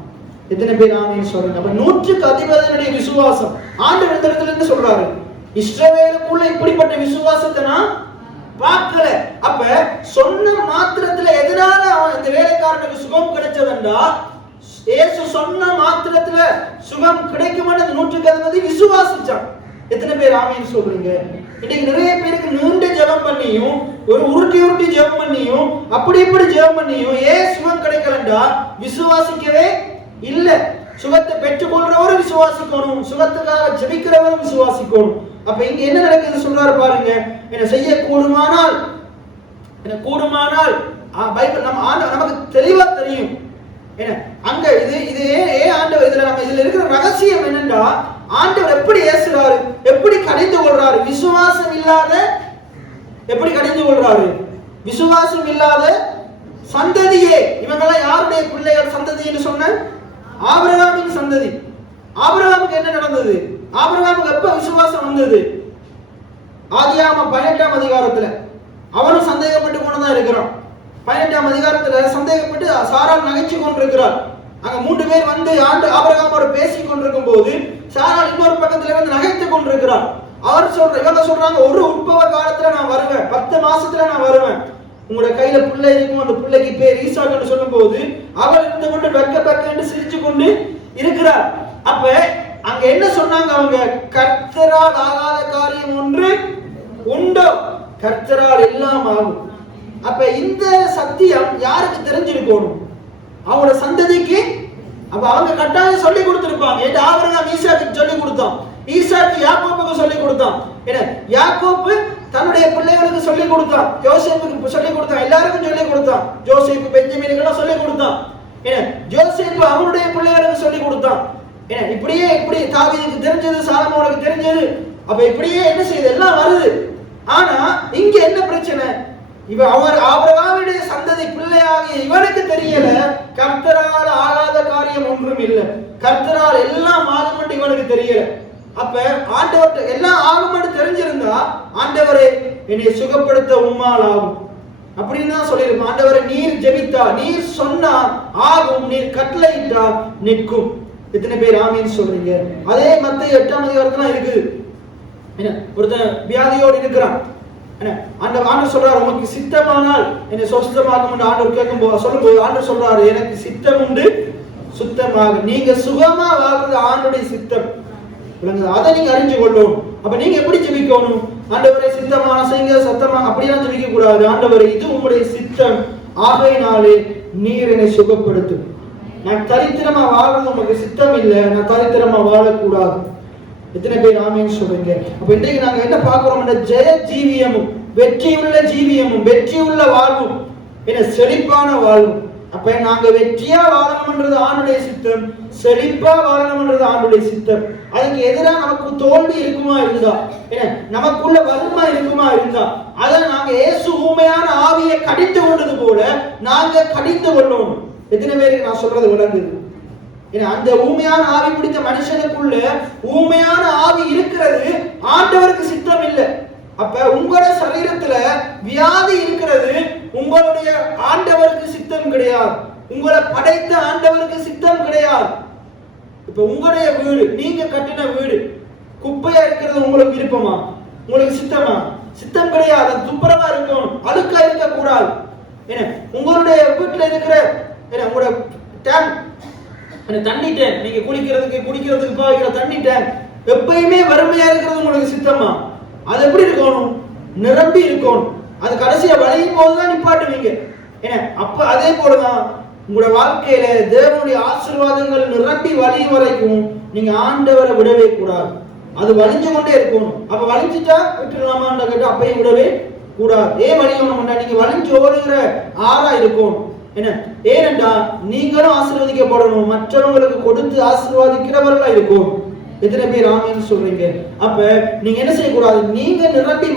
எத்தனை பேர் ஆமீன் சொல்றீங்க? அப்ப 100க்கு அதிபதியுடைய விசுவாசம் ஆண்டவர் இந்த இடத்துல என்ன சொல்றாரு? இஸ்ரவேலுக்குள்ள இப்படிப்பட்ட விசுவாசத்தை நான் பார்க்கல. அப்ப சொன்ன மாத்திரத்துல எதனால இந்த வேலைக்காரனுக்கு சுகம் கிடைச்சதுண்டா, இயேசு சொன்ன மாத்திரத்துல சுகம் கிடைக்கும்னு 100க்கு அதிபதி விசுவாசிச்சான். எத்தனை பேர் ஆமீன் சொல்றீங்க? இன்னைக்கு நிறைய பேருக்கு நீண்ட ஜெபம் பண்ணியும், ஒரு உருட்டி ஜெபம் பண்ணியும், அப்படி இப்படி ஜெபம் பண்ணியும் ஏன் சுகம் கிடைக்கலண்டா விசுவாசிக்கவே இல்ல. சுகத்தை பெற்றுக்கொள்றவரும் விசுவாசிக்கணும், சுகத்துக்காக ஜெபிக்கிறவரும் விசுவாசிக்கணும். அப்ப இங்க என்ன நடக்குது சொல்றாரு பாருங்க. என்ன செய்ய கூடுமானால், என்ன கூடுமானால் பைபிள் நமக்கு தெளிவா தெரியும். என்ன அங்க இது ஆண்டவர் இதுல நம்ம இதுல இருக்கிற ரகசியம் என்னன்னா, ஆண்டவர் எப்படி ஏசுறாரு, எப்படி கடிந்து கொள்றாரு? விசுவாசம் இல்லாத எப்படி கடிந்து கொள்றாரு? விசுவாசம் இல்லாத சந்ததியே. இவங்கெல்லாம் யாருடைய பிள்ளைகள் சந்ததி என்று சொன்ன? ஆபிரகாமின் சந்ததி. ஆபிரகாமுக்கு என்ன நடந்தது? ஆபிரகாமுக்கு எப்ப விசுவாசம் வந்தது? ஆதியாகமம் 18ஆம் அதிகாரத்துல அவனும் சந்தேகப்பட்டு கொண்டுதான் இருக்கிறான். 18ஆம் அதிகாரத்துல சந்தேகப்பட்டு சாராள் நகைச்சு கொண்டிருக்கிறார். அங்க 3 பேர் வந்து ஆபிரகாமோட பேசி கொண்டிருக்கும் போது சாராள் இன்னொரு பக்கத்துல வந்து நகைத்து கொண்டிருக்கிறார். இவங்க சொல்றாங்க, ஒரு உட்பவ காலத்துல நான் வருவேன், 10 மாசத்துல நான் வருவேன், உங்களோட கையில பிள்ளை இருக்கும், அந்த பிள்ளைக்கு பேர் ஈசாக்குன்னு சொல்லும் போது அவள் இருந்து கொண்டு பக்க சிரிச்சு கொண்டு இருக்கிறார். அப்ப அங்க என்ன சொன்னாங்க அவங்க? கர்த்தரால் ஆகாத காரியம் ஒன்று உண்டோ? கர்த்தரால் எல்லாம் ஆகும். அப்ப இந்த சத்தியம் யாருக்கு தெரிஞ்சிருக்கணும்? அவங்களோட சந்ததிக்கு. அப்ப அவங்க கட்டாயம் சொல்லி கொடுத்திருப்பாங்க. ஏன்னா ஆபிரகாம் ஈசாக்குக்கு சொல்லி கொடுத்தான், ஈசாக்கு யாக்கோபுக்கு சொல்லி கொடுத்தான், ஏன்னா யாக்கோபு தன்னுடைய பிள்ளைகளுக்கு சொல்லி கொடுத்தான், யோசேப்புக்கு சொல்லி கொடுத்தான், எல்லாருக்கும் சொல்லி கொடுத்தான், ஜோசேப்பு பெஞ்சமினுக்கெல்லாம் சொல்லி கொடுத்தான். ஏன்னா ஜோசேப்பு அவனுடைய பிள்ளைகளுக்கு சொல்லி கொடுத்தான். ஏன்னா இப்படி தாவீதுக்கு தெரிஞ்சது, சாலமோனுக்கு தெரிஞ்சது. அப்ப இப்படியே என்ன செய்யுது? எல்லாம் வருது. ஆனா இங்க என்ன பிரச்சனை? அவர் ஆபிரகாமுடைய சந்ததி பிள்ளையாகிய இவனுக்கு தெரியல, கர்த்தரால் ஆகாத காரியம் ஒன்றும் இல்லை, கர்த்தரால் எல்லாம் ஆகும் இவனுக்கு தெரியல. அப்ப ஆண்டவர்கிட்ட எல்லாம் ஆகும்னு தெரிஞ்சிருந்தா, ஆண்டவரே என்னை சுகப்படுத்த உம்மால் ஆகும் அப்படின்னு தான் சொல்லியிருப்போம். ஆண்டவரை நீர் ஜெபித்தா, நீர் சொன்னா ஆகும், நீர் கட்டளையிட்டா நிற்கும். எத்தனை பேர் ஆமீன் சொல்றீங்க? அதே மத்தேயு 8ஆம் அதிகாரத்துல இருக்குது. என்ன ஒருத்தன் வியாதியோடு இருக்கிறான். ஆண்டவர் சொல்றாரு, உனக்கு சித்தமானால் என்னை சொஸ்தமாகும். ஆண்டவர் கேட்கும்போது சொல்லும்போது ஆண்டவர் சொல்றாரு, எனக்கு சித்தம் உண்டு சுத்தமாக. நீங்க சுகமா வாழ்றது ஆண்டுடைய சித்தம். அதை நீங்க அறிஞ்சு கொள்ளணும். அப்ப நீங்க எப்படி ஜெபிக்கணும்? ஆண்டவரே சித்தமான செய்யுங்க, சத்தமா அப்படியெல்லாம் ஜெபிக்க கூடாது. ஆண்டவரே இது உங்களுடைய சித்தம், ஆகையினாலே நீர் என்னை சுகப்படுத்தும். நான் தரித்திரமா வாழ்றது உங்களுக்கு சித்தம் இல்லை, நான் தரித்திரமா வாழக்கூடாது. எத்தனை பேர் ஆமேன்னு சொல்றீங்க? அப்ப இன்றைக்கு நாங்க என்ன பார்க்கிறோம்? ஜெய ஜீவியமும் வெற்றியுள்ள ஜீவியமும் வெற்றியுள்ள வாழ்வும் என்ன செழிப்பான வாழ்வும். அப்ப நாங்க வெற்றியா வாழணும்ன்றது ஆண்டுடைய சித்தம், செழிப்பா வாழணும்ன்றது ஆண்டுடைய சித்தம். அதுக்கு எதிராக நமக்கு தோல்வி இருக்குமா இருந்தா, என்ன நமக்குள்ள வறுமை இருக்குமா இருந்தா, அதை நாங்க இயேசு ஊமையான ஆவியை கடிந்து கொண்டது போல நாங்க கடிந்து கொள்ளணும். எத்தனை பேருக்கு நான் சொல்றது விளங்குது? ஏன்னா அந்த ஊமையான ஆவி பிடித்த மனுஷனுக்குள்ள ஊமையான ஆவி இருக்கிறது ஆண்டவருக்கு சித்தம் இல்லை. அப்ப உங்களோட சரீரத்துல வியாதி இருக்கிறது உங்களுடைய ஆண்டவருக்கு சித்தம் கிடையாது, உங்களை படைத்த ஆண்டவருக்கு சித்தம் கிடையாது. இப்ப உங்களுடைய வீடு, நீங்க கட்டின வீடு குப்பையா இருக்கிறது உங்களுக்கு விருப்பமா? உங்களுக்கு சித்தமா? சித்தம் கிடையாது. அது துப்புரவா இருக்கணும், அழுக்கா இருக்க கூடாது. ஏன்னா உங்களுடைய வீட்டுல இருக்கிற உங்களோட டேங்க், தண்ணி டேங்க், நீங்க குடிக்கிறதுக்கு பாவிக்கிற தண்ணி டேங்க் எப்பயுமே வறுமையா இருக்கிறது உங்களுக்கு சித்தமா? அது எப்படி இருக்கணும்? நிரம்பி இருக்கணும். அது கடைசியா வளையும் போதுதான் நிப்பாட்டுவீங்க. ஏன்னா அப்ப அதே போலதான் உங்களோட வாழ்க்கையில தேவனுடைய ஆசீர்வாதங்கள் நிரம்பி வழியும் வரைக்கும் நீங்க ஆண்டவரை விடவே கூடாது. அது வலிஞ்சு கொண்டே இருக்கணும். அப்ப வலிஞ்சுட்டா விட்டுடலாமான்னு கேட்டா அப்பயும் விடவே கூடாது. ஏன் வலியணும்னா நீங்க வலிஞ்சு ஓடுகிற ஆறா இருக்கும். என்ன ஏனென்றா நீங்களும் ஆசீர்வதிக்கப்படணும், மற்றவங்களுக்கு கொடுத்து ஆசீர்வாதிக்கிறவர்களா இருக்கும். எத்தனை பேர் ஆமென் சொல்றீங்க? அப்ப நீங்க என்ன செய்யக்கூடாது? நீங்க நிரம்பி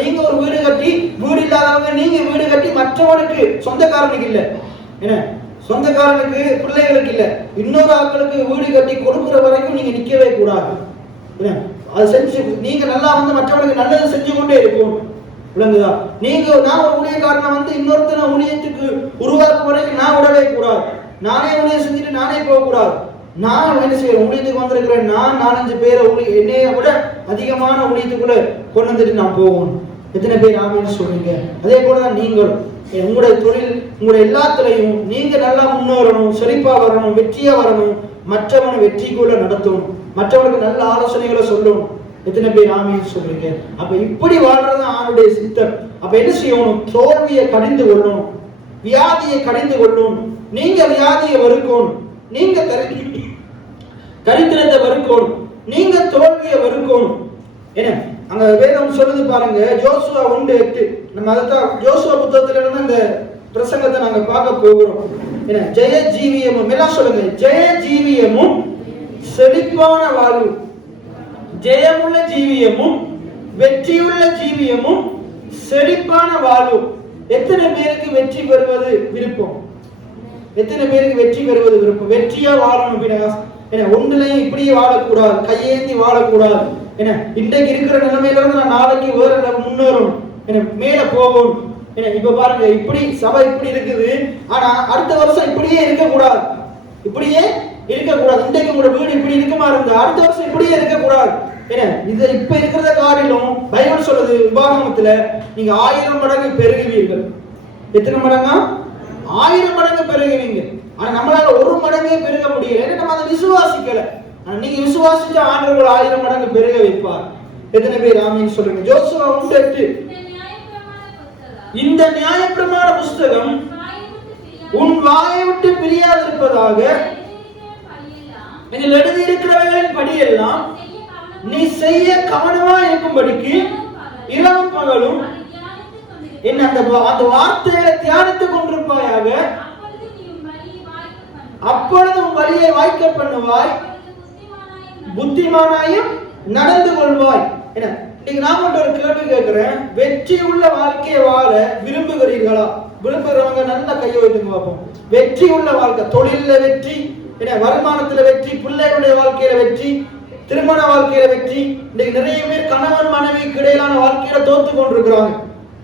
நீங்க ஒரு வீடு கட்டி, வீடு இல்லாதவங்க நீங்க வீடு கட்டி மற்றவனுக்கு, சொந்தக்காரனுக்கு இல்ல, என்ன சொந்தக்காரனுக்கு பிள்ளைகளுக்கு இல்ல, இன்னொரு ஆட்களுக்கு வீடு கட்டி கொடுக்கிற வரைக்கும் நீங்க நிக்கவே கூடாது. அது செஞ்சு நீங்க நல்லா மற்றவனுக்கு நல்லது செஞ்சு கொண்டே இருக்கும். விளங்குதா? நான் ஒரு ஊழியக்காரனை இன்னொருத்தனை ஊழியத்துக்கு உருவாக்கும் வரைக்கும் நான் விடவே கூடாது. நானே ஊழியம் செஞ்சுட்டு நானே போக கூடாது. நான் என்ன செய்ய ஊழியத்துக்கு வந்திருக்கிறேன், நான் 4-5 பேரை என்னைய விட அதிகமான ஊழியத்துக்குள்ள கொண்டு வந்துட்டு நான் போகணும். எத்தனை பேர் ஆமென் சொல்றீங்க? அதே போலதான் நீங்களும் உங்களுடைய தொழில், உங்களுடைய எல்லாத்துலையும் நீங்க நல்லா முன்னேறணும், செழிப்பா வரணும், வெற்றியா வரணும், மற்றவனை வெற்றிக்குள்ள நடத்தணும், மற்றவனுக்கு நல்ல ஆலோசனைகளை சொல்லணும். எத்தனை பேர் ஆமென் சொல்றீங்க? அப்ப இப்படி வாழ்றது ஆண்டுடைய சித்தம். அப்ப என்ன செய்யணும்? தோல்வியை கடிந்து கொள்ளணும், வியாதியை கடிந்து கொள்ளணும். நீங்க வியாதியை வெறுக்கணும், நீங்க தரித்திரத்தை வெறுக்கணும், நீங்க தோல்வியை வெறுக்கணும். என்ன அங்க வேதம் சொல்லுது பாருங்க, யோசுவா 1:8. நம்ம அதைத்தான் யோசுவா புத்தகத்துல இருந்து அந்த பிரசங்கத்தை நாங்க பார்க்க போகிறோம். என்ன ஜெய ஜீவியமும், எல்லாம் சொல்லுங்க, ஜெய ஜீவியமும் செழிப்பான வாழ்வு, ஜெயமுள்ள ஜீவியமும் வெற்றியுள்ள ஜீவியமும் செழிப்பான வாழ்வு. எத்தனை பேருக்கு வெற்றி பெறுவது விருப்பம்? எத்தனை பேருக்கு வெற்றி பெறுவது விருப்பம்? வெற்றியா வாழணும். ஒன்றுலையும் இப்படியே வாழக்கூடாது, கையேந்தி வாழக்கூடாது. என்ன இன்றைக்கு இருக்கிற நிலைமையில இருந்து நான் நாளைக்கு வேற முன்னேறணும், என்ன மேல போகணும். இப்ப பாருங்க, இப்படி சபை இப்படி இருக்குது, ஆனா அடுத்த வருஷம் இப்படியே இருக்கக்கூடாது, இப்படியே இருக்கக்கூடாது. இன்றைக்கு உங்களோட வீடு இப்படி இருக்குமா இருந்தா அடுத்த வருஷம் இப்படியே இருக்கக்கூடாது. என்ன இது இப்ப இருக்கிறத காட்டிலும் பைபிள் சொல்லுது உபாகமத்துல, நீங்க 1000 மடங்கு பெருகுவீர்கள். எத்தனை மடங்கா? 1000 மடங்கு பெருகுவீங்க. ஆனா நம்மளால 1 மடங்கே பெருக முடியல, ஏன்னா நம்ம அதை விசுவாசிக்கல. நீங்க விசுவாசிச்சா ஆண்டவர் 1000 மடங்கு பெருக வைப்பார். எத்தனை பேர் ஆமென் சொல்றீங்க? யோசுவா 1:8. இந்த நியாயப்பிரமாண புஸ்தகம் உன் வாயை விட்டு பிரியாதிருப்பதாக, இதில் எழுதியிருக்கிறவர்களின் படியெல்லாம் நீ செய்ய கவனமா இருக்கும்படிக்கு இரவும் பகலும் என்ன அந்த வார்த்தைகளை தியானித்துக் கொண்டிருப்பாயாக, அப்பொழுது உன் வழியை வாய்க்க பண்ணுவாய், புத்திமானாயும் நடந்து கொள்வாய். என்ன இன்னைக்கு நான் மட்டும் ஒரு கேள்வி கேட்கிறேன், வெற்றி உள்ள வாழ்க்கையை வாழ விரும்புகிறீர்களா? விரும்புகிறவங்க நல்ல கையை வைத்துங்க பார்ப்போம். வெற்றி உள்ள வாழ்க்கை, தொழில வெற்றி, என்ன வருமானத்துல வெற்றி, பிள்ளைகளுடைய வாழ்க்கையில வெற்றி, திருமண வாழ்க்கையில வெற்றி. இன்னைக்கு நிறைய பேர் கணவன் மனைவிக்கு இடையிலான வாழ்க்கையில தோத்து கொண்டிருக்கிறாங்க.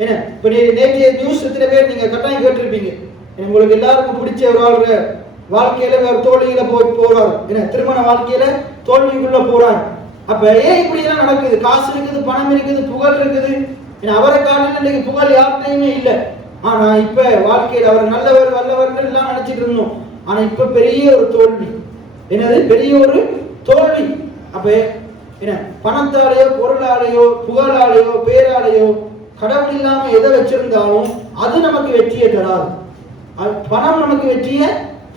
என்ன இப்ப நேற்றைய நியூஸ் எத்தனை பேர் நீங்க கட்டாயம் கேட்டிருப்பீங்க. உங்களுக்கு எல்லாருக்கும் பிடிச்ச ஒரு ஆளுங்க வாழ்க்கையில வேற தோல்வியில போறாரு, என்ன திருமண வாழ்க்கையில தோல்விக்குள்ள போறாரு. அப்ப ஏன் இப்படி எல்லாம் நடக்குது? காசு இருக்குது, பணம் இருக்குது, புகழ் இருக்குது. அவரை காரணம் இன்னைக்கு புகழ் யார்கிட்டையுமே இல்லை. ஆனா இப்ப வாழ்க்கையில அவர் நல்லவர் வல்லவர்கள் எல்லாம் நினைச்சிட்டு இருந்தோம். ஆனா இப்ப பெரிய ஒரு தோல்வி. என்னது? பெரிய ஒரு தோல்வி. அப்ப என்ன, பணத்தாலேயோ பொருளாலேயோ புகழாலேயோ பேராலேயோ கடவுள் இல்லாம எதை வச்சிருந்தாலும் அது நமக்கு வெற்றியை தராது. பணம் நமக்கு வெற்றியை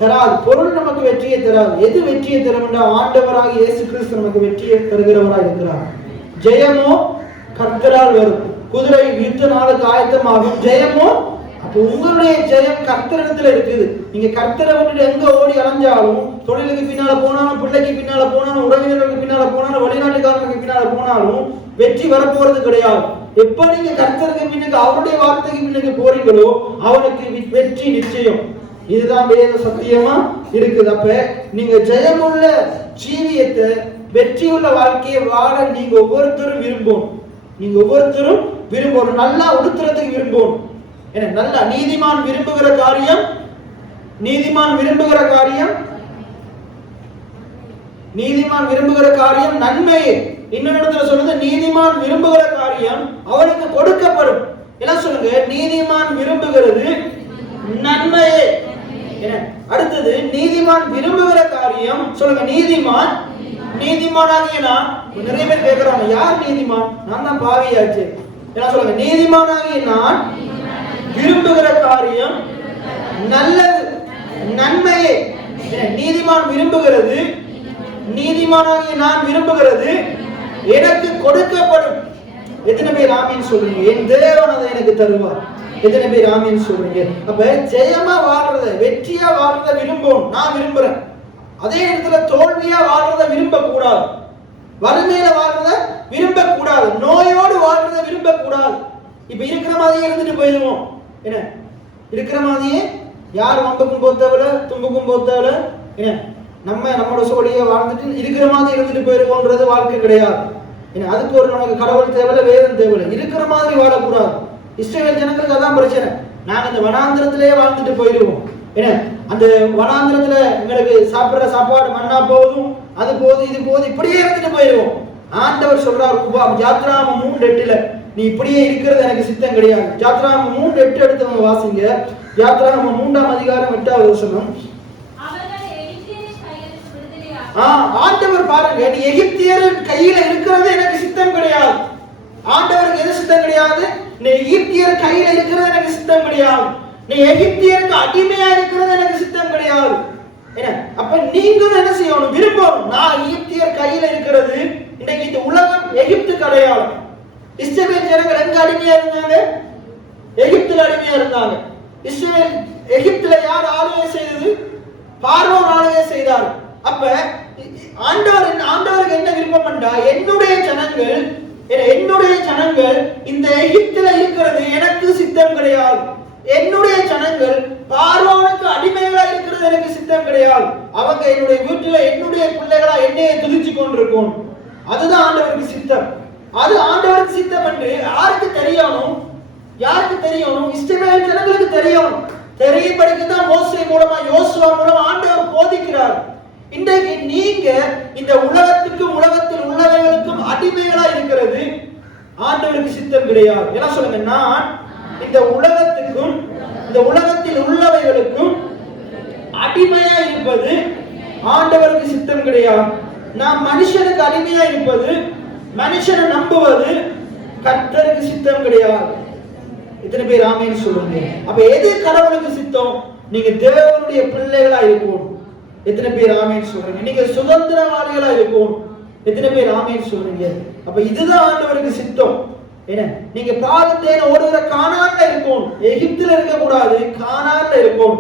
தராது, பொருள் நமக்கு வெற்றியை தராது. எது வெற்றியை தரும் என்றால் ஆண்டவராக இயேசு கிறிஸ்து நமக்கு வெற்றியை தருகிறவராக இருக்கிறார். ஜெயமோ கர்த்தரால் வரும். குதிரை யுத்த நாளுக்கு ஆயத்தமாகும், ஜெயமோ அப்ப உங்களுடைய ஜெயம் கர்த்தரிடத்துல இருக்குது. நீங்க கர்த்தரை விட்டுட்டு எங்க ஓடி அலைஞ்சாலும், தொழிலுக்கு பின்னால போனாலும், பிள்ளைக்கு பின்னால போனாலும், உறவினர்களுக்கு பின்னால போனாலும், வெளிநாட்டுக்காரர்களுக்கு பின்னால போனாலும் வெற்றி வரப்போறது கிடையாது. எப்ப நீங்க கர்த்தருக்கு பின்னுக்கு அவருடைய வார்த்தைக்கு பின்னுக்கு போறீங்களோ அவனுக்கு வெற்றி நிச்சயம். இதுதான் வேத சத்தியமா இருக்குது. அப்ப நீங்க ஜெயமுள்ள ஜீவியத்தை, வெற்றியுள்ள வாழ்க்கையை வாழ நீங்க ஒவ்வொருத்தரும் விரும்பும். நீங்க ஒவ்வொருத்தரும் விரும்பணும். நல்லா உடுத்துறதுக்கு விரும்பணும். ஏன்னா நல்லா நீதிமான் விரும்புகிற காரியம், நீதிமான் விரும்புகிற காரியம், நீதிமான் விரும்புகிற காரியம் நன்மையே. இன்னொரு இடத்துல சொல்லுது நீதிமான் விரும்புகிற காரியம் அவனுக்கு கொடுக்கப்படும். எல்லாம் சொல்லுங்க, நீதிமான் விரும்புகிறது நன்மையே. அடுத்தது நீதிமான் விரும்புகிற காரியம் சொல்லுங்க, நீதிமான். நீதிமானாகிய நான், நிறைய பேர் கேட்கிறாங்க யார் நீதிமான்? நான் தான் பாவியாச்சு. என்ன சொல்லுங்க, நீதிமானாகிய நான் விரும்புகிற காரியம் நல்லது, நன்மையே. நீதிமான் விரும்புகிறது, நீதிமானாகிய நான் விரும்புகிறது எனக்கு கொடுக்கப்படும். எத்தனை பேர் ஆமீன் சொல்றீங்க? என் தேவன் அதை எனக்கு தருவார். எத்தனை பேர் ஆமீன் சொல்றீங்க? அப்ப ஜெயமா வாழ்றத, வெற்றியா வாழ்றத விரும்பும். நான் விரும்புறேன். அதே இடத்துல தோல்வியா வாழ்றத விரும்ப கூடாது, வறுமையில வாழ்றத விரும்ப கூடாது, நோயோடு வாழ்றத விரும்ப கூடாது. இப்ப இருக்கிற மாதிரியே இருந்துட்டு போயிடுவோம். என்ன இருக்கிற மாதிரியே, யார் வம்புக்கும் போத்தவள தும்புக்கும் போத்தவள, என்ன நம்மளோட சோழியை வாழ்ந்துட்டு இருக்கிற மாதிரி இருந்துட்டு போயிருவோன்றது வாழ்க்கை கிடையாது. ஏன்னா அதுக்கு ஒரு நமக்கு கடவுள் தேவையில்லை, வேதம் தேவையில்லை. இருக்கிற மாதிரி வாழக்கூடாது. இஸ்ரவேல் ஜனங்களுக்கு அதான் பிரச்சனை. நாங்க இந்த வனாந்திரத்திலேயே வாழ்ந்துட்டு போயிடுவோம். ஏன்னா அந்த வனாந்திரத்துல எங்களுக்கு சாப்பிடுற சாப்பாடு மண்ணா போதும், அது போதும், இது போதும், இப்படியே இருந்துட்டு போயிடுவோம். ஆண்டவர் சொல்றார் யாத்ராகமம் 3:8, நீ இப்படியே இருக்கிறது எனக்கு சித்தம் கிடையாது. யாத்ராகமம் 3:8 எடுத்தவங்க வாசிங்க. யாத்ராகமம் 3ஆம் அதிகாரம் 8வது வசனம். ஆண்டவர் பாருங்க, நீ எகிப்தியர் கையில இருக்கிறது எனக்கு சித்தம் கிடையாது. ஆண்டவருக்கு எது சித்தம் கிடையாது? நீ எகிப்தியர் கையில இருக்கிறது எனக்கு சித்தம் கிடையாது. நீ எகிப்தியருக்கு அடிமையா இருக்கிறது எனக்கு சித்தம் கிடையாது. என்ன அப்ப நீங்களும் என்ன செய்யணும்? விரும்பணும். நான் எகிப்தியர் கையில இருக்கிறது, இன்னைக்கு இந்த உலகம் எகிப்துக்கு அடையாளம். இஸ்ரவேல் ஜனங்கள் எங்க அடிமையா இருந்தாங்க? எகிப்துல அடிமையா இருந்தாங்க. இஸ்ரவேல் எகிப்துல யார் ஆளுகை செய்தது? பார்வோன் ஆளுகை செய்தார். அப்ப ஆண்டவருக்கு என்ன விருப்பம் என்றா, என்னுடைய ஜனங்கள் இந்த எகிப்துல இருக்கிறது எனக்கு சித்தம் கிடையாது. என்னுடைய ஜனங்கள் பார்வோனுக்கு அடிமைகளா இருக்கிறது எனக்கு சித்தம் கிடையாது. அவங்க என்னுடைய வீட்டுல என்னுடைய பிள்ளைகளா என்னைய துதிச்சு கொண்டிருக்கும். அதுதான் ஆண்டவருக்கு சித்தம். அது ஆண்டவருக்கு சித்தம் என்று யாருக்கு தெரியணும்? யாருக்கு தெரியணும்? இஸ்ரவேல் ஜனங்களுக்கு தெரியணும். தெரியபடிக்கு தான் மோசே மூலமா, யோசுவா மூலமா ஆண்டவர் போதிக்கிறார். இன்றைக்கு நீங்க இந்த உலகத்துக்கும் உலகத்தில் உள்ளவைகளுக்கும் அடிமைகளா இருக்கிறது ஆண்டவருக்கு சித்தம் கிடையாது. என்ன சொல்லுங்க, நான் இந்த உலகத்துக்கும் இந்த உலகத்தில் உள்ளவைகளுக்கும் அடிமையா இருப்பது ஆண்டவருக்கு சித்தம் கிடையாது. நான் மனுஷனுக்கு அடிமையா இருப்பது, மனுஷனை நம்புவது கர்த்தருக்கு சித்தம் கிடையாது. இத்தனை பேர் ஆமீன் சொல்லுங்க. அப்ப எது கடவுளுக்கு சித்தம்? நீங்க தேவனுடைய பிள்ளைகளா இருக்கும். எத்தனை பேர் ஆமீன் சொல்றீங்க? நீங்க சுதந்திரவாதிகளா இருக்கும். எத்தனை பேர் ஆமீன் சொல்றீங்க? அப்ப இதுதான் ஆண்டவருக்கு சித்தம். என்ன நீங்க பாலத்தேன ஓடுகிற கானான்ல இருக்கும். எகிப்துல இருக்க கூடாது, கானான்ல இருக்கும்.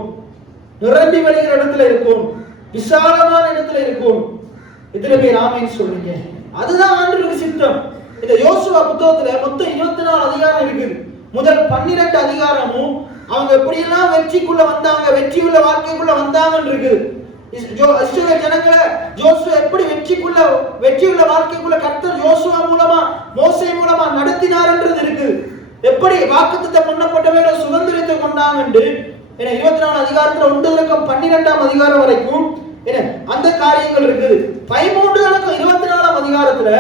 நிரம்பி வழிகிற இடத்துல இருக்கும், விசாலமான இடத்துல இருக்கும். எத்தனை பேர் ஆமீன் சொல்றீங்க? அதுதான் ஆண்டவருக்கு சித்தம். இந்த யோசுவா புத்தகத்துல மொத்தம் 24 அதிகாரம் இருக்குது. முதல் 12 அதிகாரமும் அவங்க எப்படியெல்லாம் வெற்றிக்குள்ள வந்தாங்க, வெற்றியுள்ள வாழ்க்கைக்குள்ள வந்தாங்கன்னு இருக்குது. இஸ்ரவேல் ஜனங்களை யோசுவா எப்படி வெற்றியுள்ள வாழ்க்கைக்குள்ள கர்த்தர் யோசுவா மூலமா, மோசே மூலமா நடத்தினார்ன்றது இருக்குது. எப்படி வாக்குத்தத்தம் பண்ணப்பட்டவங்க சுதந்திரத்தை கொண்டாங்க. 24 அதிகாரத்துல 1 தொடக்கம் 12ஆம் அதிகாரம் வரைக்கும் அந்த காரியங்கள் இருக்குது. 13 தொடக்கம் 24ஆம் அதிகாரத்துல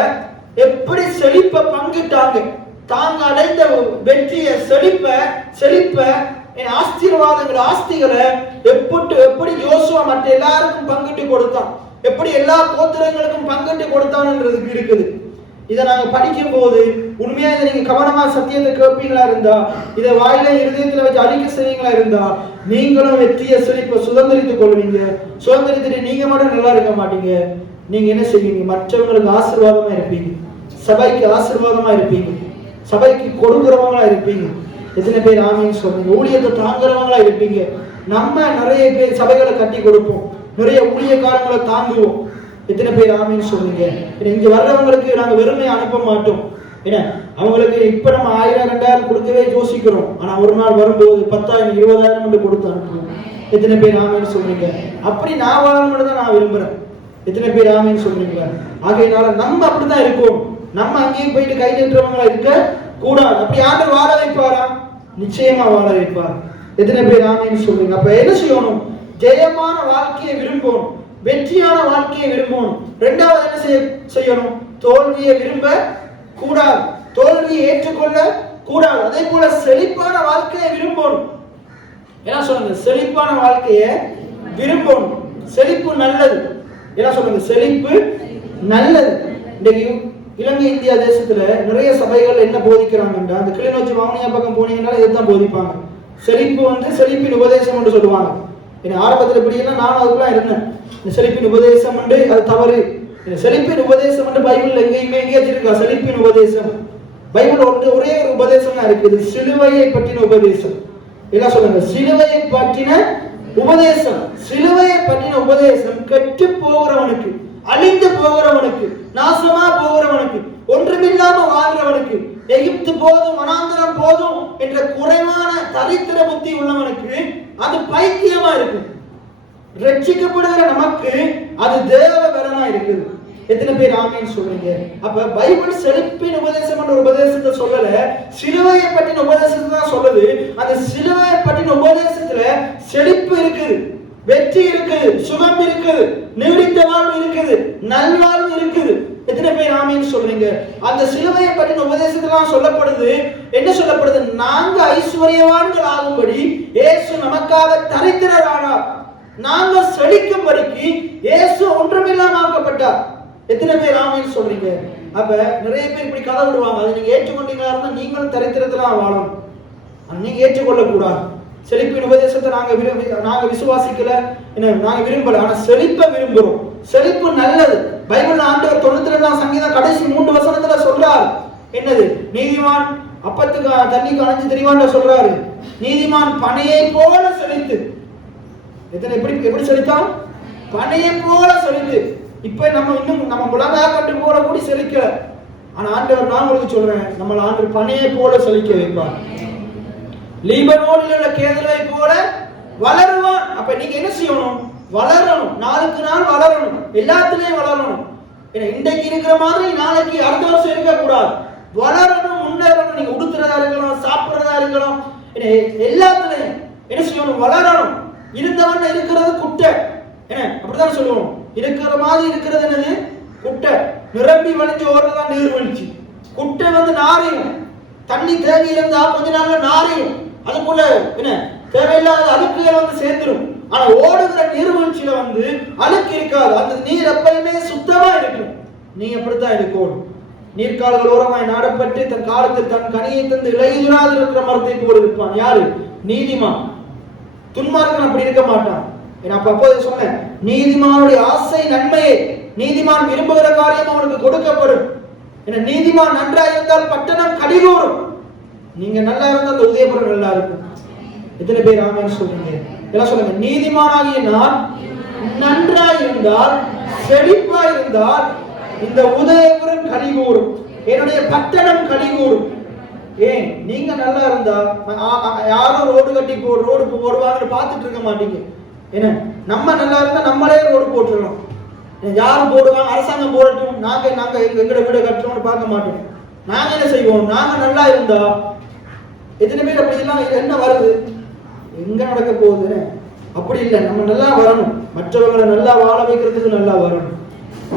எப்படி செழிப்ப பங்கிட்டாங்க, தாங்க அடைந்த வெற்றியை, செழிப்ப ஆசீர்வாதங்கள், ஆஸ்திகளை எப்படி யோசுவா மற்ற எல்லாருக்கும் பங்கிட்டு கொடுத்தான். எப்படி எல்லா கோத்திரங்களுக்கும் பங்கிட்டு கொடுத்தான்ன்றதுக்கு இருக்குது. இதை நாங்க படிக்கும் போது உண்மையா இதை நீங்க கவனமா சத்தியத்தை கேட்பீங்களா இருந்தா, இதை வாயில இருதயத்துல வச்சு அறிக்கை செய்வீங்களா இருந்தா, நீங்களும் வெற்றிய செழிப்பை சுதந்திரித்துக் கொள்வீங்க. சுதந்திரித்துட்டு நீங்க மட்டும் நல்லா இருக்க மாட்டீங்க. நீங்க என்ன செய்வீங்க? மற்றவங்களுக்கு ஆசீர்வாதமா இருப்பீங்க, சபைக்கு ஆசீர்வாதமா இருப்பீங்க, சபைக்கு கொடுக்கிறவங்களா இருப்பீங்க. எத்தனை பேர் ஆமீன் சொல்றீங்க? ஊழியத்தை தாங்குறவங்களா இருப்பீங்க. நம்ம நிறைய பேர் சபைகளை கட்டி கொடுப்போம், நிறைய ஊழியக்காரங்களை தாங்குவோம். எத்தனை பேர் ஆமீன் சொல்றீங்க? இங்க வர்றவங்களுக்கு நாங்க வெறுமையை அனுப்ப மாட்டோம். ஏன்னா அவங்களுக்கு இப்ப நம்ம 1000 2000 கொடுக்கவே யோசிக்கிறோம். ஆனா ஒரு நாள் வரும்போது 10,000 20,000 கொடுத்து அனுப்புவோம். எத்தனை பேர் ஆமீன் சொல்றீங்க? அப்படி நான் வாழணும்னு தான் நான் விரும்புறேன். எத்தனை பேர் ஆமீன் சொல்றீங்க? ஆகையினால நம்ம அப்படிதான் இருக்கும். நம்ம அங்கேயும் போயிட்டு கை நீட்டுறவங்களா இருக்க கூடாது. அப்படி ஆண்டவர் வாழ வைப்பாரா? நிச்சயமா வாழ வைப்பார். எத்தனை பேர் ஆமீன் சொல்றீங்க? அப்ப என்ன செய்யணும்? ஜெயமான வாழ்க்கையை விரும்பணும், வெற்றியான வாழ்க்கையை விரும்பணும். இரண்டாவது என்ன செய்யணும்? தோல்வியை விரும்ப கூடாது, தோல்வியை ஏற்றுக்கொள்ள கூடாது. அதே போல செழிப்பான வாழ்க்கையை விரும்பணும். என்ன சொல்லுங்க? செழிப்பான வாழ்க்கையை விரும்பணும். செழிப்பு நல்லது. என்ன சொல்லுங்க? செழிப்பு நல்லது. இன்றைக்கு இலங்கை இந்தியா தேசத்துல நிறைய சபைகள் என்ன போதிக்கிறாங்கன்னா, அந்த கிளிநொச்சி வாவனியா பக்கம் போனீங்கன்னா இதைத்தான் போதிப்பாங்க. செழிப்பு செழிப்பின் உபதேசம் என்று சொல்லுவாங்க. ஆரம்பத்தில் இப்படியெல்லாம் நான் அதுக்குலாம் இருந்தேன். இந்த செழிப்பின் உபதேசம் அது தவறு. செழிப்பின் உபதேசம் பைபிள் எங்கேயுமே இருக்கா? செழிப்பின் உபதேசம் பைபிள் ஒரே ஒரு உபதேசம் தான் இருக்குது. சிலுவையை பற்றின உபதேசம். என்ன சொல்லுங்க? சிலுவையை பற்றின உபதேசம். சிலுவையை பற்றின உபதேசம் கெட்டு போகிறவனுக்கு, அழிந்து போகிறவனுக்கு, நாசமா போகிறவனுக்கு, ஒன்றுமில்லாம வாழ்கிறவனுக்கு, எகிப்து போதும் வனாந்தரம் போதும் என்ற குறைவான தரித்திர புத்தி உள்ளவனுக்கு அது பைத்தியமா இருக்கு. ரட்சிக்கப்படுகிற நமக்கு அது தேவ பலனா இருக்குது. எத்தனை பேர் ஆமீன் சொல்றீங்க? அப்ப பைபிள் செழிப்பின் உபதேசம் என்ற உபதேசத்தை சொல்லல, சிலுவையை பற்றின உபதேசத்தை தான் சொல்லுது. அந்த சிலுவையை பற்றின உபதேசத்துல செழிப்பு இருக்குது, வெற்றி இருக்குது, சுகம் இருக்குது, நிவரித்த வாழ்வு இருக்குது, நல்வாழ்வு இருக்குது. எத்தனை பேர் ஆமீன் சொல்றீங்க? அந்த சிலுவையை பற்றின உபதேசத்துல சொல்லப்படுது. என்ன சொல்லப்படுது? நாங்க ஐஸ்வர்யவான்கள் ஆகும்படி இயேசு நமக்காக தரித்திரரானார். நாங்க செழிக்கும்படிக்கு இயேசு ஒன்றுமில்லாம ஆக்கப்பட்டார். எத்தனை பேர் ஆமீன் சொல்றீங்க? அப்ப நிறைய பேர் இப்படி கதை விடுவாங்க. அதை நீங்க ஏற்றுக்கொண்டீங்களா இருந்தா நீங்களும் தரித்திரத்துல வாழணும். நீங்க ஏற்றுக்கொள்ள கூடாது. செழிப்பின் உபதேசத்தை நாங்க விசுவாசிக்கல, நாங்க விரும்பல. ஆனா செழிப்பை விரும்புறோம். செழிப்பு நல்லது. பைபிள் ஆண்டவர் 92ஆம் சங்கீதம் கடைசி 3 வசனத்துல சொல்றாரு. என்னது? நீதிமான் அப்பத்துக்கு தண்ணிக்கு அணைஞ்சு தெரிவான்னு சொல்றாரு. நீதிமான் பனையை போல செழித்து. எத்தனை எப்படி செழித்தான்? பனையை போல செழித்து. இப்ப நம்ம முழங்கா கட்டு போல கூடி செழிக்கல. ஆனா ஆண்டவர் நான் உங்களுக்கு சொல்றேன், நம்மள ஆண்டவர் பனையை போல செழிக்க வைப்பார். லீபனோனில் உள்ள கேதுரை போல வளருவான். அப்ப நீங்க என்ன செய்யணும்? வளரணும். நாளுக்கு நாள் வளரணும், எல்லாத்துலயும் வளரணும். இன்றைக்கு இருக்கிற மாதிரி நாளைக்கு அடுத்த வருஷம் இருக்க கூடாது. வளரணும், முன்னேறணும். நீங்க உடுத்துறதா இருக்கலாம், சாப்பிடுறதா இருக்கலாம், எல்லாத்துலயும் என்ன செய்யணும்? வளரணும். இருந்தவன் இருக்கிறது குட்டை. அப்படிதான் சொல்லுவோம். இருக்கிற மாதிரி இருக்கிறது என்னது? குட்டை. நிரம்பி வலிஞ்சு ஓடுறதான் நீர்வழிச்சு. குட்டை நாரையும். தண்ணி தேவை இருந்தா கொஞ்ச நாள்ல நாரையும். அதுக்குள்ள தேவையில்லாத அழுக்குகள் சேர்ந்துடும். ஆனா ஓடுகிற நீர்வீழ்ச்சியில அழுக்கு இருக்காது. அந்த நீர் எப்பயுமே சுத்தமா இருக்கும். நீங்க எப்படித்தான் இருக்கணும்? நீர்க்கால்கள் ஓரமாய் நாடப்பட்டு தன் காலத்தில் தன் கனியை தந்து இலையுறாது இருக்கிற மரத்தை போல இருப்பான். யாரு? நீதிமான். துன்மார்க்கன் அப்படி இருக்க மாட்டான். நான் அப்போது சொன்னேன், நீதிமானுடைய ஆசை நன்மையே, நீதிமான் விரும்புகிற காரியம் அவனுக்கு கொடுக்கப்படும். நீதிமான் நன்றாக இருந்தால் பட்டணம் கடிகூறும். நீங்க நல்லா இருந்தால் அந்த உதயபுரம் நல்லா இருக்கும். எத்தனை பேர் ஆமென் சொல்றீங்க? எல்லாம் சொல்லுங்க. நீதிமானாகிய நான் நன்றாக இருந்தால், செழிப்பா இருந்தால் இந்த உதயபுரம் கடிகூறும், என்னுடைய பட்டணம் கடிகூறும். ஏன்? நீங்க நல்லா இருந்தா யாரும் ரோடு கட்டி ரோடு போடுவாங்கன்னு பார்த்துட்டு இருக்க மாட்டீங்க. ஏன்னா நம்ம நல்லா இருந்தா நம்மளே ரோடு போட்டுருவோம். யாரும் போடுவாங்க? அரசாங்கம் போடட்டும், நாங்க எங்களோட வீடு கட்டுறோம்னு பார்க்க மாட்டோம். நாங்க என்ன செய்வோம்? நாங்க நல்லா இருந்தா எத்தனை பேர் அப்படி எல்லாம் என்ன வருது? எங்க நடக்க போகுது? அப்படி இல்லை. நம்ம நல்லா வரணும், மற்றவங்களை நல்லா வாழ வைக்கிறதுக்கு நல்லா வரணும்.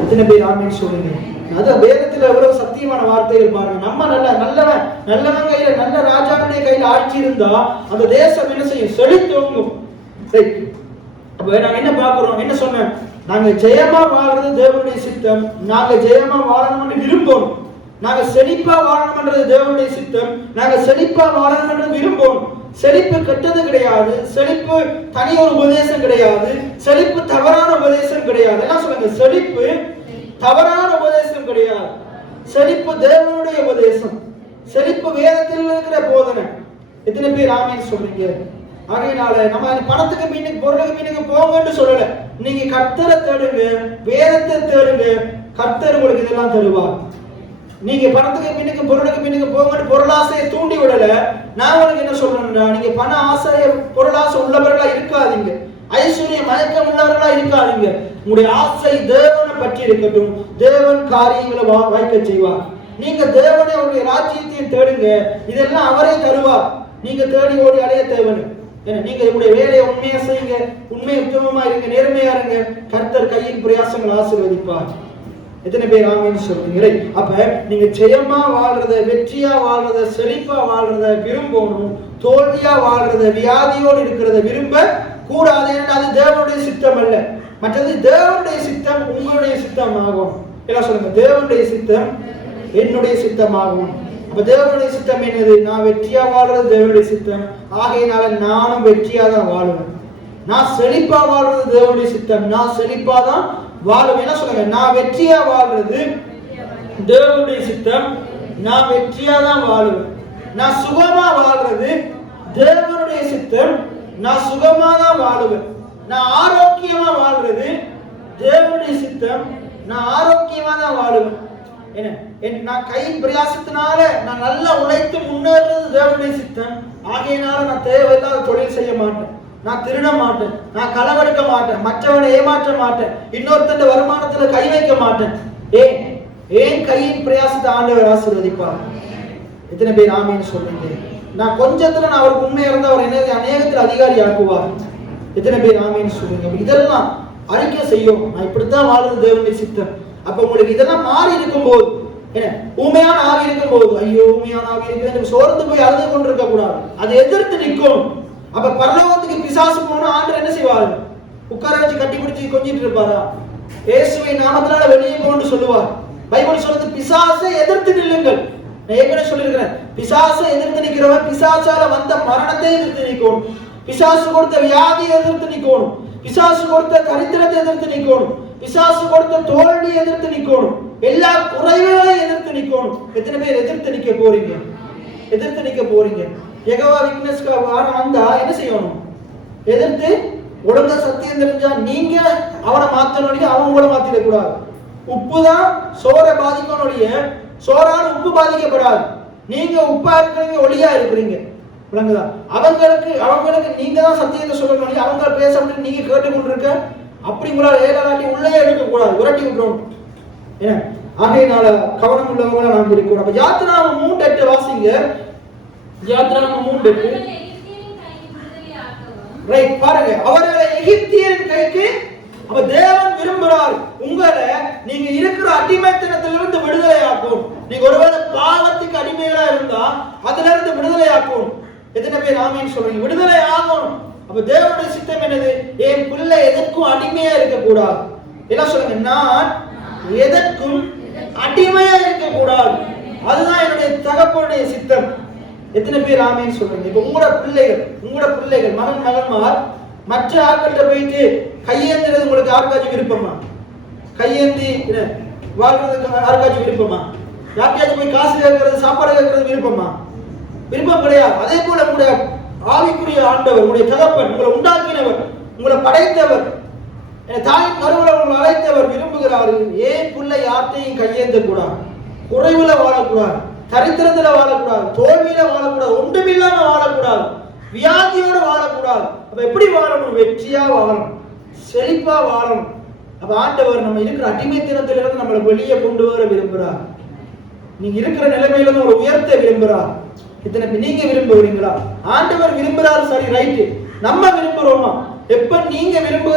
எத்தனை பேர் ஆமென் சொல்லுங்க? அது வேதத்துல எவ்வளவு சத்தியமான வார்த்தைகள் பாருங்க. நம்ம நல்லவன் கையில, நல்ல ராஜாவுடைய கையில ஆட்சி இருந்தா அந்த தேசம் என்ன செய்யும்? செழித்தோங்கும். சரி, அப்ப நாங்க என்ன பாக்குறோம்? என்ன சொன்னேன்? நாங்க ஜெயமா வாழ்றது தேவனுடைய சித்தம். நாங்க ஜெயமா வாழணும்னு விரும்பணும். நாங்க செழிப்பா வாழணும்ன்றது தேவனுடைய சித்தம். நாங்க செழிப்பா வாழணும்னு விரும்பணும். செழிப்பு கெட்டது கிடையாது. செழிப்பு தனி ஒரு உபதேசம் கிடையாது. செழிப்பு தவறான உபதேசம் கிடையாது. என்ன சொல்லுங்க? செழிப்பு தவறான உபதேசம் கிடையாது. செழிப்பு தேவனுடைய உபதேசம். செழிப்பு வேதத்தில் இருக்கிற போதனை. எத்தனை பேர் ஆமென் சொல்றீங்க? ஆகையினால நம்ம பணத்துக்கு மீனுக்கு பொருளுக்கு மீனுக்கு போங்கன்னு சொல்லல. நீங்க கர்த்தரை தேடுங்க, வேதத்தை தேடுங்க, கர்த்தர் உங்களுக்கு இதெல்லாம் தருவார். நீங்க பணத்துக்கு மீனுக்கு பொருளுக்கு மீனுக்கு போங்கன்னு பொருளாசையை தூண்டி விடல. நான் உங்களுக்கு என்ன சொல்றேன்னா, நீங்க பண ஆசைய பொருளாசை உள்ளவர்களா இருக்காதீங்க. ஐஸ்வர்ய மயக்கம் உள்ளவர்களா இருக்காதீங்க. உங்களுடைய ஆசை தேவனை பற்றி இருக்கட்டும். தேவன் காரியங்களை வாய்க்க செய்வார். நீங்க தேவனை அவருடைய ராஜ்யத்தையும் தேடுங்க, இதெல்லாம் அவரே தருவார். நீங்க தேடி ஓடி அலைய தேவனு. நீங்க உங்களுடைய வேலையை உண்மையா செய்யுங்க, உண்மை உத்தமமா இருங்க, நேர்மையா இருங்க. கர்த்தர் கையின் பிரயாசங்கள் ஆசீர்வதிப்பார். எத்தனை பேர் ஆமென் சொல்றீங்களே? அப்ப நீங்க ஜெயமா வாழ்றத, வெற்றியா வாழ்றத, செழிப்பா வாழ்றத விரும்பணும். தோல்வியா வாழ்றத, வியாதியோடு இருக்கிறத விரும்ப கூடாது. ஏன்னா அது தேவனுடைய சித்தம் அல்ல. மற்றது தேவனுடைய சித்தம் உங்களுடைய சித்தம் ஆகும். எல்லாம் சொல்லுங்க, தேவனுடைய சித்தம் என்னுடைய சித்தமாகும். அப்ப தேவனுடைய சித்தம் என்னது? நான் வெற்றியா வாழ்றது தேவனுடைய சித்தம். ஆகையினால நானும் வெற்றியா தான் வாழுவேன். நான் செழிப்பா வாழ்றது தேவனுடைய சித்தம். நான் செழிப்பா தான் வாழுவேன். என்ன சொல்லுங்க? நான் வெற்றியா வாழ்றது தேவனுடைய சித்தம். நான் வெற்றியா தான் வாழுவேன். நான் சுகமா வாழ்றது தேவனுடைய சித்தம். நான் சுகமா தான் வாழுவேன். நான் ஆரோக்கியமா வாழ்றது தேவனுடைய சித்தம். நான் ஆரோக்கியமா தான் வாழுவேன். என்ன, நான் கையின் பிரயாசத்தினால நான் நல்லா உழைத்து முன்னேறது தேவனுடைய சித்தம். ஆகையினால நான் தேவையில்லாத தொழில் செய்ய மாட்டேன். நான் திருட மாட்டேன். நான் களவெடுக்க மாட்டேன். மற்றவனை ஏமாற்ற மாட்டேன். இன்னொருத்தன் வருமானத்துல கை வைக்க மாட்டேன். ஏன் கையின் பிரயாசத்தை ஆண்டவர் ஆசீர்வதிப்பார். எத்தனை பேர் ஆமென் சொல்றீங்க? நான் கொஞ்சத்துல நான் அவருக்கு உண்மை இருந்தா அவர் என்ன அநேகத்தில் அதிகாரி ஆக்குவார். எத்தனை பேர் ஆமென் சொல்றீங்க? இதெல்லாம் அறிக்கை செய்யும். நான் இப்படித்தான் வாழ்றது தேவனுடைய சித்தம். அப்ப உங்களுக்கு இதெல்லாம் மாறி இருக்கும் போது, என்ன ஊமையான ஆவி இருக்கும் போது, ஐயோ ஊமையான ஆவி இருக்குது சோர்ந்து போய் அழுது கொண்டு இருக்க கூடாது. அதை எதிர்த்து நிற்கும். அப்ப பரலோகத்துக்கு பிசாசு போனா ஆண்டவர் என்ன செய்வாரு? உட்கார வச்சு கட்டி பிடிச்சி கொஞ்சிட்டு இருப்பாரா? இயேசுவை நாமத்தினால வெளியே போன்னு சொல்லுவார். பைபிள் சொல்றது பிசாசை எதிர்த்து நில்லுங்கள். நான் ஏற்கனவே சொல்லியிருக்கிறேன், பிசாசை எதிர்த்து நிற்கிறவன் பிசாசால வந்த மரணத்தை எதிர்த்து நிற்கணும். பிசாசு கொடுத்த வியாதியை எதிர்த்து நிற்கணும். பிசாசு கொடுத்த தரித்திரத்தை எதிர்த்து நிற்கணும். பிசாசு கொடுத்த தோல்வியை எதிர்த்து நிற்கணும். எல்லா குறைவுகளையும் எதிர்த்து நிற்கணும். எத்தனை பேர் எதிர்த்து நிற்க போறீங்க? எதிர்த்து நிற்க போறீங்க. யெகோவா விட்னஸ்க்கு வாரம் வந்தா என்ன செய்யணும்? எதிர்த்து ஒழுங்கா சத்தியம் தெரிஞ்சா நீங்க அவனை மாத்தணும், அவன் உங்களை மாத்திடக்கூடாது. உப்பு தான் சோறை பாதிக்கணும், சோறால உப்பு பாதிக்கப்படாது. நீங்க உப்பா இருக்கிறீங்க, ஒளியா இருக்கிறீங்க. விளங்குதா? அவங்களுக்கு நீங்க தான் சத்தியத்தை சொல்லணும். அவங்க பேச அப்படின்னு நீங்க கேட்டுக்கொண்டிருக்க. அப்படி உங்களால் ஏழாட்டி உள்ளே எடுக்கக்கூடாது, உரட்டி விட்டுறோம். ஏன்? ஆகையினால கவனம் உள்ளவங்களா நாம் இருக்கணும். அப்ப யாத்திராகமம் 3:8 வாசிங்க. யாத்திராகமம் 3:8. ரைட், பாருங்க. அவர்களை எகிப்தியரின் கைக்கு அப்ப தேவன் விரும்புகிறார் உங்களை நீங்க இருக்கிற அடிமைத்தனத்திலிருந்து விடுதலை ஆக்கும். நீங்க ஒருவேளை பாவத்துக்கு அடிமைகளா இருந்தா அதுல இருந்து விடுதலை ஆக்கும். எத்தனை பேர் ஆமென் சொல்றீங்க? விடுதலை ஆகணும். அப்ப தேவனுடைய சித்தம் என்னது? என் பிள்ளை எதற்கும் அடிமையா இருக்க கூடாது. என்ன சொல்லுங்க? நான் எதற்கும் அடிமையா இருக்க கூடாது. அதுதான் என்னுடைய தகப்பனுடைய சித்தம். எத்தனை பேர் ஆமென் சொல்றீங்க? இப்ப உங்களோட பிள்ளைகள் மகன்மார் மற்ற ஆட்கள்கிட்ட போயிட்டு கையேந்துறது உங்களுக்கு யாருக்காச்சும் விருப்பமா? கையேந்தி வாழ்றதுக்கு யாருக்காச்சும் விருப்பமா? யாருக்காச்சும் போய் காசு கேட்கறது, சாப்பாடு கேட்கறது விருப்பமா? விருப்பம் கிடையாது. அதே போல உங்களுடைய ஆவிக்குரிய ஆண்டவர், உங்களுடைய தகப்பன், உங்களை உண்டாக்கினவர், உங்களை படைத்தவர், தாயின் கருவில உங்களை அழைத்தவர் விரும்புகிறாரு. ஏன் பிள்ளை யார்ட்டையும் கையேந்த கூடாது, குறைவுல வாழக்கூடாது, தரித்திரத்துல வாழக்கூடாது, தோல்வியில வாழக்கூடாது, ஒன்றுமில்லாம வாழக்கூடாது, வியாதியோடு வாழக்கூடாது. அப்ப எப்படி வாழணும்? வெற்றியா வாழணும், செழிப்பா வாழணும். அப்ப ஆண்டவர் நம்ம இருக்கிற அடிமைத்தனத்திலிருந்து நம்மளை வெளியே கொண்டு வர விரும்புகிறார். நீங்க இருக்கிற நிலைமையில இருந்து உங்களை உயர்த்த விரும்புகிறார். இத்தனை நீங்க விரும்புகிறீங்களா? ஆண்டவர் விரும்புறாரு, சரி ரைட்டு. நம்ம விரும்புறோமா? எப்ப நீங்க விரும்ப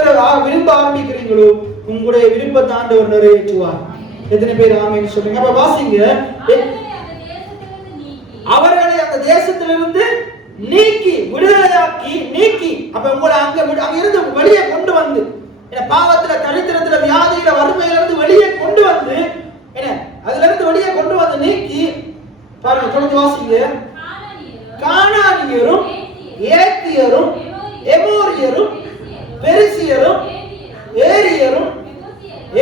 ஆரம்பிக்கிறீங்களோ உங்களுடைய விருப்பத்தை ஆண்டவர் நிறைவேற்றுவார். எத்தனை பேர் ஆமென் சொல்லுங்க? அப்ப வாசிங்க. அவர்களை அந்த தேசத்திலிருந்து நீக்கி விடுதலையாக்கி நீக்கி அப்ப உங்களை அங்க இருந்து வெளியே கொண்டு வந்து பாவத்துல, தனித்தனத்துல, வியாதியில, வறுமையில இருந்து வெளியே கொண்டு வந்து அதுல இருந்து வெளியே கொண்டு வந்து நீக்கி பாருங்க. தொடர்ந்து வாசிங்க. கானானியரும், ஏத்தியரும், எமோரியரும், பெரிசியரும், ஏரியரும்,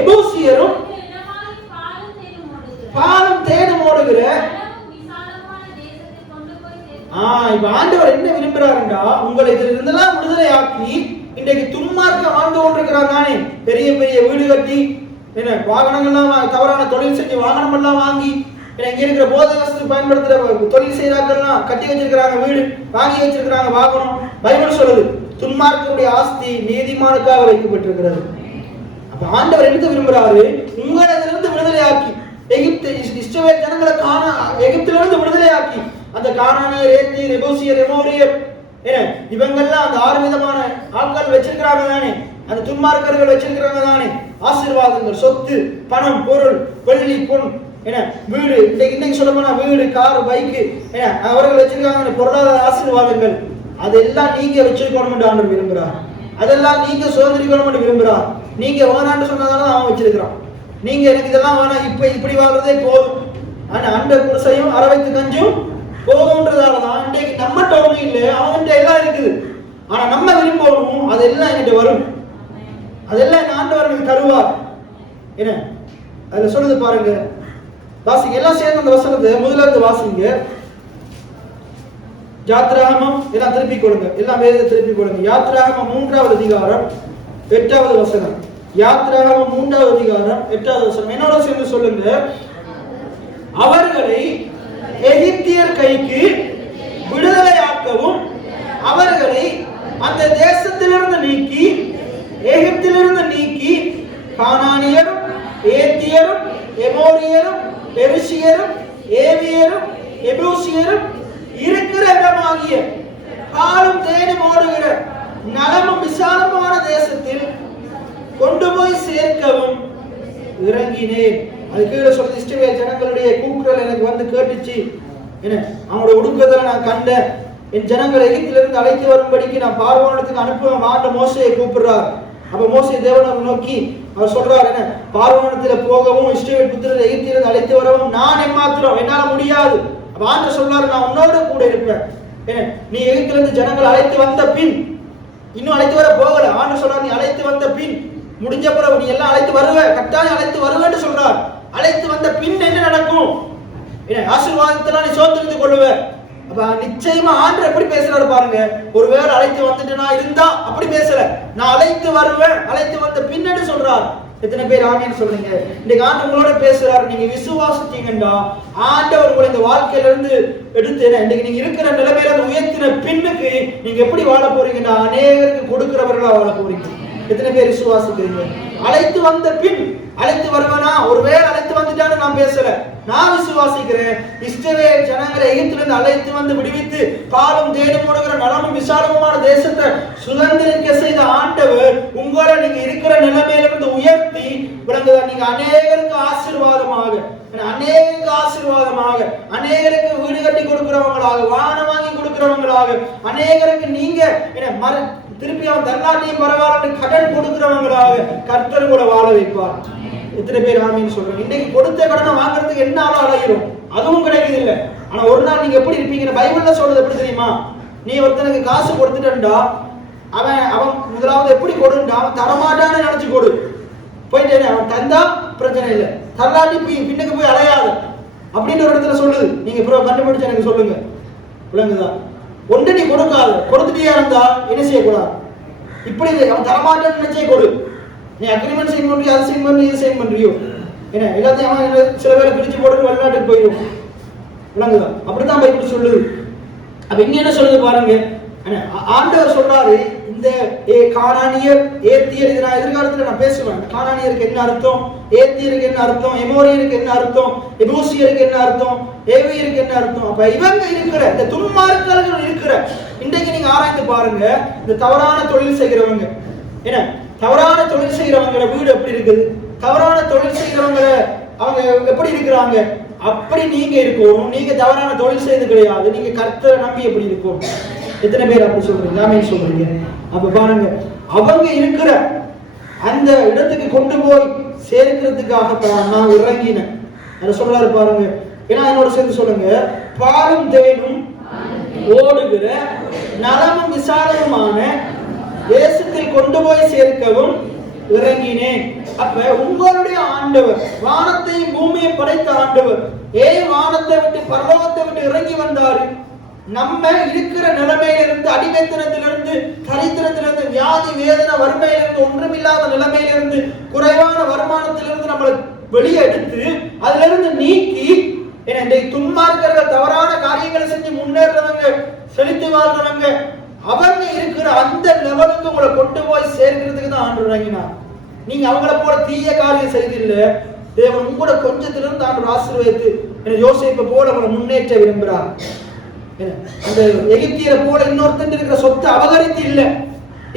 எபூசியரும், பாலும் தேனும் ஓடுகிற இப்ப ஆண்டவர் என்ன விரும்புறாருண்டா, உங்களை இதுல இருந்தெல்லாம் விடுதலை ஆக்கி இன்றைக்கு துன்மார்க்க வாழ்ந்து கொண்டிருக்கிறாங்க தானே. பெரிய பெரிய வீடு கட்டி வாகனங்கள்லாம் தவறான தொழில் செஞ்சு வாகனம் எல்லாம் வாங்கி இங்க இருக்கிற போதை வசதி பயன்படுத்துற தொழில் செய்யறாக்கள்லாம் கட்டி வச்சிருக்கிறாங்க, வீடு வாங்கி வச்சிருக்கிறாங்க, வாகனம். பைபிள் சொல்லுது துன்மார்க்கனுடைய ஆஸ்தி நீதிமானுக்காக வைக்கப்பட்டிருக்கிறது. அப்ப ஆண்டவர் என்ன விரும்புறாரு, உங்களை இருந்து விடுதலை ஆக்கி இஸ்ரவேல் ஜனங்களை எகிப்திலிருந்து விடுதலை ஆக்கி அந்த கானானியர், ஏத்தியர், எபூசியர், எமோரியர் இவங்கெல்லாம் அந்த 6 விதமான ஆட்கள் வச்சிருக்கிறாங்க தானே. அந்த துன்மார்க்கர்கள் வச்சிருக்கிறாங்க தானே. ஆசீர்வாதங்கள், சொத்து, பணம், பொருள், வெள்ளி, பொன், வீடு, இன்னைக்கு சொல்ல போனா வீடு, கார், பைக்கு அவர்கள் வச்சிருக்காங்க பொருளாதார ஆசீர்வாதங்கள். அதெல்லாம் நீங்க வச்சிருக்கணும் ஆண்டவர் விரும்புறார். அதெல்லாம் நீங்க சுதந்திரிக்கணும் விரும்புறார். நீங்க வேணான்னு சொன்னதால அவன் வச்சிருக்கிறான். நீங்க எனக்கு இதெல்லாம் வேணாம், இப்படி வாழ்றதே போதும், அண்ட குடிசையும் அரவைத்து கஞ்சும் போகும்ன்றதாலதான் இன்றைக்கு நம்மகிட்ட ஒண்ணு இல்லை, அவன்கிட்ட எல்லாம் இருக்குது. ஆனா நம்ம விரும்பணும், அதெல்லாம் என்கிட்ட வரும், அதெல்லாம் ஆண்டவர் எனக்கு தருவார். அதுல சொல்லுது பாருங்க, வாசிங்க எல்லாம் சேர்ந்து அந்த வசனத்தை முதல்ல இருந்து வாசிங்க. யாத்ராகமம் எல்லாம் திருப்பி கொடுங்க, எல்லாம் வேதத்தை திருப்பி கொடுங்க. யாத்ராகமம் 3வது அதிகாரம் 8வது வசனம். யாத்ராகமம் 3வது அதிகாரம் 8வது வசனம். என்னோட சேர்ந்து சொல்லுங்க. அவர்களை எகிப்தியர் கைக்கு விடுதலை ஆக்கவும் அவர்களை அந்த தேசத்திலிருந்து நீக்கி எகிப்திலிருந்து நீக்கி கானானியரும், ஏத்தியரும், எமோரியரும், பெரிசியரும், ஏவியரும், எபூசியரும் இருக்கிற இடமாகிய பாலும் தேனும் ஓடுகிற நலமும் விசாலமான தேசத்தில் கொண்டு போய் சேர்க்கவும் இறங்கினேன். அது கீழே சொல்ல இஸ்ரவேல் ஜனங்களுடைய கூக்குரல் எனக்கு வந்து கேட்டுச்சு. அவங்களோட உடுக்கத்தில் நான் கண்டேன். என் ஜனங்களை எகிப்திலிருந்து அழைத்து வரும்படிக்கு நான் பார்வோனுக்கு அனுப்புவேன் ஆண்ட மோசையை கூப்பிடுறார். அப்ப மோசே தேவனை நோக்கி அவர் சொல்றார், பார்வோனத்துல போகவும் இஸ்ரவேல் புத்திரரை எகிப்திலிருந்து அழைத்து வரவும் நான் எம்மாத்திரம், என்னால முடியாது. அப்ப ஆண்டவர் சொல்றாரு, நான் உன்னோட கூட இருப்பேன். நீ எகிப்திலிருந்து ஜனங்களை அழைத்து வந்த பின், இன்னும் அழைத்து வர போகல. ஆண்டவர் சொல்றார், நீ அழைத்து வந்த பின் முடிஞ்ச பிறகு நீ எல்லாம் அழைத்து வருவ, கட்டாயம் அழைத்து வருவேன்னு சொல்றார். அழைத்து வந்த பின் என்ன நடக்கும்? ஆசீர்வாதத்தெல்லாம் நீ சோதரித்து கொள்ளுவ. அப்ப நிச்சயமா ஆண்டவர் எப்படி பேசுறாரு பாருங்க. ஒருவேளை அழைத்து வந்துட்டு நான் இருந்தா அப்படி பேசல, நான் அழைத்து வருவேன், அழைத்து வந்த பின்னன்னு சொல்றார். எத்தனை பேர் ஆமீன் சொல்றீங்க? இன்னைக்கு ஆண்டவர் உங்களோட பேசுறாரு. நீங்க விசுவாசிச்சீங்கன்னா ஆண்டவர் உங்களை இந்த வாழ்க்கையில இருந்து எடுத்து இன்னைக்கு நீங்க இருக்கிற நிலைமையில உயர்த்தின பின்னுக்கு நீங்க எப்படி வாழ போறீங்கன்னா அநேகருக்கு கொடுக்கிறவர்களா வாழ போறீங்க. எத்தனை பேர் விசுவாசிக்கிறீங்க? அழைத்து வந்த பின் அழைத்து வருவனா? ஒருவேளை அழைத்து வந்துட்டான்னு நான் பேசல, நான் விசுவாசிக்கிறேன். இஸ்ரவேல் ஜனங்களை எகிப்திலிருந்து அழைத்து வந்து விடுவித்து பாலும் தேனும் ஓடுகிற நலமும் விசாலமான தேசத்தை சுதந்திரிக்க செய்த ஆண்டவர் உங்களை நீங்க இருக்கிற நிலைமையிலிருந்து உயர்த்தி விளங்குதா. நீங்க அநேகருக்கு ஆசீர்வாதமாக, அநேகருக்கு வீடு கட்டி கொடுக்கிறவங்களாக, வாகனம் வாங்கி கொடுக்கிறவங்களாக, அநேகருக்கு நீங்க திருப்பி அவன் தன்னாட்டையும் பரவாயில்ல கடன் கொடுக்கிறவங்களாக கர்த்தர் கூட வாழ வைப்பார். எத்தனை பேர் ஆமீன்னு சொல்றேன்? இன்னைக்கு கொடுத்த கடனை வாங்குறதுக்கு என்ன ஆளா அலைகிறோம், அதுவும் கிடைக்குது இல்ல. ஆனா ஒரு நாள் நீங்க எப்படி இருப்பீங்க? பைபிள்ல சொல்றது எப்படி தெரியுமா? நீ ஒருத்தனுக்கு காசு கொடுத்துட்டா அவன் முதலாவது எப்படி கொடுண்டா, அவன் தரமாட்டான்னு நினைச்சு கொடு. போயிட்டு அவன் தந்தா பிரச்சனை இல்லை, தரலாட்டி பின்னுக்கு போய் அலையாது அப்படின்னு ஒரு இடத்துல சொல்லுது. நீங்க கண்டுபிடிச்சு எனக்கு சொல்லுங்க, விளங்குதா? ஒன்று நீ கொடுக்காது, கொடுத்துட்டே இருந்தா என்ன செய்யக்கூடாது? இப்படி அவன் தரமாட்டான்னு நினைச்சே கொடு. நீ அக்ரிமெண்ட் சைன் பண்றியோ, அது சைன் பண்றியோ, இது சைன் பண்றியோ, எல்லாத்தையும் அவன் சில பேரை பிரிச்சு போட்டு வெளிநாட்டுக்கு போயிடும். விளங்குதா? அப்படித்தான் பைபிள் சொல்லுது. அப்ப இங்க என்ன சொல்லுது பாருங்க. ஆண்டவர் சொல்றாரு, இந்த கானானியர், ஏத்தியர், இது நான் எதிர்காலத்துல நான் பேசுவேன். கானானியருக்கு என்ன அர்த்தம், ஏத்தியருக்கு என்ன அர்த்தம், எமோரியருக்கு என்ன அர்த்தம், எபூசியருக்கு என்ன அர்த்தம், ஏவியருக்கு என்ன அர்த்தம். அப்ப இவங்க இருக்கிற இந்த துன்மார்க்கர்கள் இருக்கிற இன்றைக்கு நீங்க ஆராய்ந்து பாருங்க. இந்த தவறான தொழில் செய்கிறவங்க, தவறான தொழில் செய்கிறவங்க வீடு எப்படி இருக்குது, தவறான தொழில் செய்கிறவங்க அவங்க எப்படி இருக்கிறாங்க, அப்படி நீங்க இருக்கணும். நீங்க தவறான தொழில் செய்து கிடையாது, நீங்க கர்த்தரை நம்பி எப்படி இருக்கும். எத்தனை பேர் அப்படி சொல்றீங்க? ஆமென் சொல்றீங்க. அப்ப பாருங்க, அவங்க இருக்கிற அந்த இடத்துக்கு கொண்டு போய் சேர்க்கிறதுக்காக நான் இறங்கினேன். அதை சொல்றாரு பாருங்க. ஏன்னா என்னோட சேர்ந்து சொல்லுங்க, பாலும் தேனும் ஓடுகிற நலமும் விசாலமுமான தேசத்தில் கொண்டு போய் சேர்க்கவும் இறங்கினேன். அப்ப உங்களுடைய ஆண்டவர், வானத்தையும் பூமியை படைத்த ஆண்டவர் வானத்தை விட்டு பரலோகத்தை விட்டு இறங்கி வந்தாரு. நம்ம இருக்கிற நிலைமையிலிருந்து, அடிமைத்தனத்திலிருந்து, தரித்திரத்திலிருந்து, வியாதி வேதனை வறுமையிலிருந்து, ஒன்றுமில்லாத நிலைமையிலிருந்து, குறைவான வருமானத்திலிருந்து நம்மளை வெளியே எடுத்து அதுல இருந்து நீக்கி, துன்மார்க்கர்கள் தவறான காரியங்களை செஞ்சு முன்னேறவங்க, செலுத்தி வாழ்றவங்க, அவங்க இருக்கிற அந்த லெவலுக்கு உங்களை கொண்டு போய் சேர்க்கிறதுக்கு தான் ஆண்டு இறங்கினார். நீங்க அவங்களை போல தீய காரியம் செய்தில்லை. தேவன் உங்களோட கொஞ்சத்திலிருந்து ஆண்டு ஆசீர்வதித்து யோசேப்பை போல அவங்களை முன்னேற்ற விரும்புகிறார். அந்த எகிப்தியரை போல இன்னொருத்தன் இருக்கிற சொத்தை அபகரித்து இல்லை.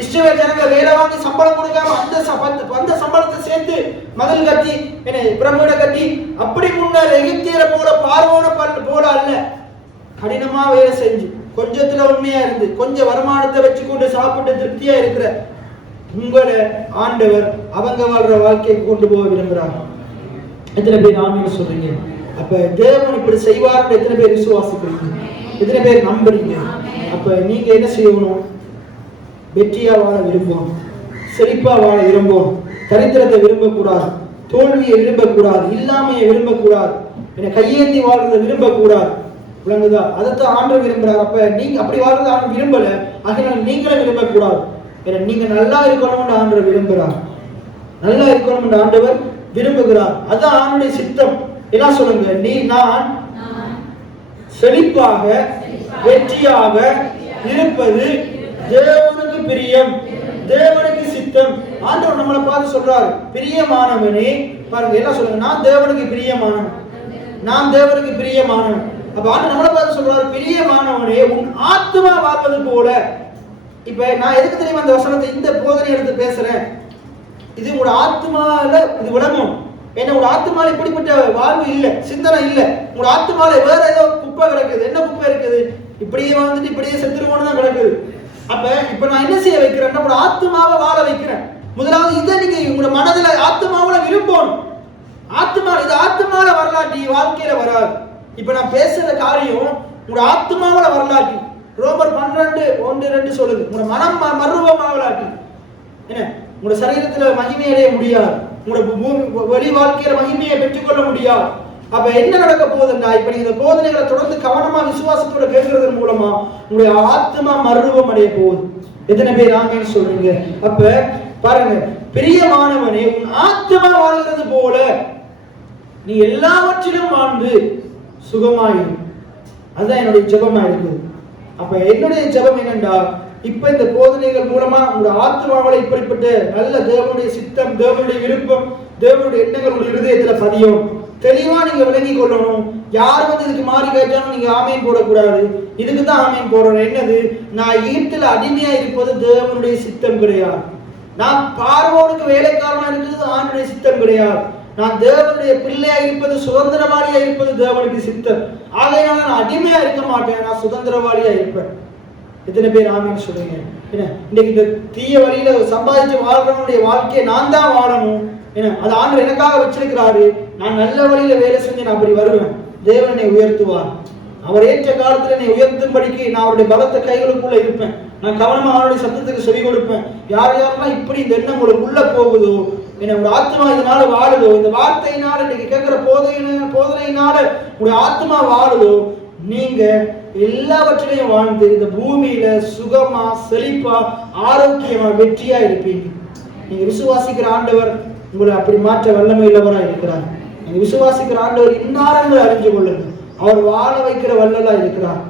இஸ்ரவேல் ஜனங்களை வேலை வாங்கி சம்பளம் கொடுக்காம அந்த சம்பளத்தை சேர்த்து மதில் கட்டி பிரமிட கட்டி அப்படி முன்னர் எகிப்தியரை போல பார்வோன போல அல்ல, கடினமா வேலை செஞ்சு கொஞ்சத்துல உண்மையா இருந்து கொஞ்சம் வருமானத்தை வச்சு கொண்டு சாப்பிட்டு திருப்தியா இருக்கிற உங்களை ஆண்டவர் அவங்க வாழ்ற வாழ்க்கைக்கு கொண்டு போக விரும்புறாங்க. எத்தனை பேர் ஆமீன் சொல்றீங்க? அப்ப தேவன் இப்படி செய்வார் எத்தனை பேர் விசுவாசிக்கிறீங்க? எத்தனை பேர் நம்புறீங்க? அப்ப நீங்க என்ன செய்யணும்? வெற்றியா வாழ விரும்புவோம், செழிப்பா வாழ விரும்புவோம், தரித்திரத்தை விரும்பக்கூடாது, தோல்வியை விரும்பக்கூடாது, இல்லாமையை விரும்பக்கூடாது, கையேந்தி வாழ்றதை விரும்பக்கூடாது. விளங்குதா? அதைத்தான் ஆண்டவர் விரும்புறாரு. அப்ப நீங்க அப்படி வாழ்றது ஆண்டு விரும்பல, அதனால நீங்களும் விரும்பக்கூடாது. நீங்க நல்லா இருக்கணும்னு ஆண்டவர் விரும்புறார், நல்லா இருக்கணும் ஆண்டவர் விரும்புகிறார். அதான் ஆண்டுடைய சித்தம். என்ன சொல்லுங்க? நான் செழிப்பாக வெற்றியாக இருப்பது தேவனுக்கு பிரியம், தேவனுக்கு சித்தம். ஆண்டவர் நம்மளை பார்த்து சொல்றாரு, பிரியமானவனே. பாருங்க என்ன சொல்லுங்க? நான் தேவனுக்கு பிரியமானவன், நான் தேவனுக்கு பிரியமானவன். அப்ப ஆண்டு நம்மளை பார்த்து சொல்றாரு, பிரியமானவனே உன் ஆத்மா வாழ்வது போல. இப்ப நான் எதுக்கு தெரியுமா இந்த வசனத்தை, இந்த போதனை எடுத்து பேசுறேன்? இது உங்களோட ஆத்மால இது விளங்கும். ஏன்னா உங்களோட ஆத்மால இப்படிப்பட்ட வாழ்வு இல்லை, சிந்தனை இல்லை. உங்களோட ஆத்மால வேற ஏதோ குப்பை கிடக்குது. என்ன குப்பை இருக்குது? இப்படியே வந்துட்டு இப்படியே செத்துருவோன்னு தான் கிடக்குது. அப்ப இப்ப நான் என்ன செய்ய வைக்கிறேன்? நம்மளோட ஆத்மாவை வாழ வைக்கிறேன். முதலாவது இதை நீங்க உங்களோட மனதுல ஆத்மாவில விரும்பணும். ஆத்மா இது ஆத்மால வரலாற்றி வாழ்க்கையில வராது. இப்ப நான் பேசுற காரியம் உங்களோட ஆத்மாவில வரலாற்றி. ரோமர் 12:1-2 சொல்லுது, உங்களோட மனம் மறுரூபமாவலாட்டி என்ன உங்களோட சரீரத்துல மகிமை அடைய முடியாது, உங்களோட வெளி வாழ்க்கையில மகிமையை பெற்றுக்கொள்ள முடியாது. அப்ப என்ன நடக்க போகுதுன்னா, இப்ப நீங்க இந்த போதனைகளை தொடர்ந்து கவனமா விசுவாசத்தோட கேட்கறதன் மூலமா உங்களுடைய ஆத்மா மறுரூபம் அடைய போகுது. எத்தனை பேர் ஆமேன்னு சொல்றீங்க? அப்ப பாருங்க, பிரியமானவனே உன் ஆத்மா வாழ்கிறது போல நீ எல்லாவற்றிலும் வாழ்ந்து சுகமாயிரும். அதுதான் என்னுடைய ஜெபமா இருக்குது. அப்ப என்னுடைய ஜெபம் என்னண்டா, இப்ப இந்த போதனைகள் மூலமா உங்க ஆத்மாவில இப்படிப்பட்ட நல்ல தேவனுடைய சித்தம், தேவனுடைய விருப்பம், தேவனுடைய எண்ணங்கள் உங்க இருதயத்துல பதியும். தெளிவா நீங்க விளங்கி கொள்ளணும். யார் இதுக்கு மாறி கேட்டாலும் நீங்க ஆமீன் போடக்கூடாது. இதுக்கு தான் ஆமீன் போடணும். என்னது? நான் ஈட்டில் அடிமையா இருப்பது தேவனுடைய சித்தம் கிடையாது. நான் பார்வோனுக்கு வேலைக்காரனா இருக்கிறது ஆண்டுடைய சித்தம் கிடையாது. நான் தேவனுடைய பிள்ளையா இருப்பது, சுதந்திரவாளியா இருப்பது தேவனுக்கு சித்தம். ஆகையினால நான் அடிமையா இருக்க மாட்டேன், நான் சுதந்திரவாளியா இருப்பேன். எத்தனை பேர் ஆமீன் சொல்றீங்க? என்ன இன்னைக்கு இந்த தீய வழியில சம்பாதிச்சு வாழ்றவனுடைய வாழ்க்கையை நான் தான் வாழணும். என்ன அது ஆண்டவர் எனக்காக வச்சிருக்கிறாரு. நான் நல்ல வழியில வேலை செஞ்சு நான் அப்படி வருவேன். தேவன் என்னை உயர்த்துவார். அவர் ஏற்ற காலத்துல என்னை உயர்த்தும்படிக்கு நான் அவருடைய பலத்த கைகளுக்குள்ள இருப்பேன். நான் கவனமா அவருடைய சத்தத்துக்கு செவி கொடுப்பேன். யாரெல்லாம் இப்படி இந்த எண்ணம் உங்களுக்கு உள்ள போகுதோ, என்னோட ஆத்மா இதனால வாழுதோ, இந்த வார்த்தையினால இன்னைக்கு கேட்கிற போதனையினால உங்களுடைய ஆத்மா வாழுதோ, நீங்க எல்லாவற்றிலையும் வாழ்ந்து இந்த பூமியில சுகமா, செழிப்பா, ஆரோக்கியமா, வெற்றியா இருப்பீங்க. நீங்க விசுவாசிக்கிற ஆண்டவர் உங்களை அப்படி மாற்ற வல்லமை உள்ளவரா இருக்கிறார். நீங்க விசுவாசிக்கிற ஆண்டவர் இன்னாரங்களை அறிஞ்சு கொள்ளுங்க. அவர் வாழ வைக்கிற வல்லலா இருக்கிறார்,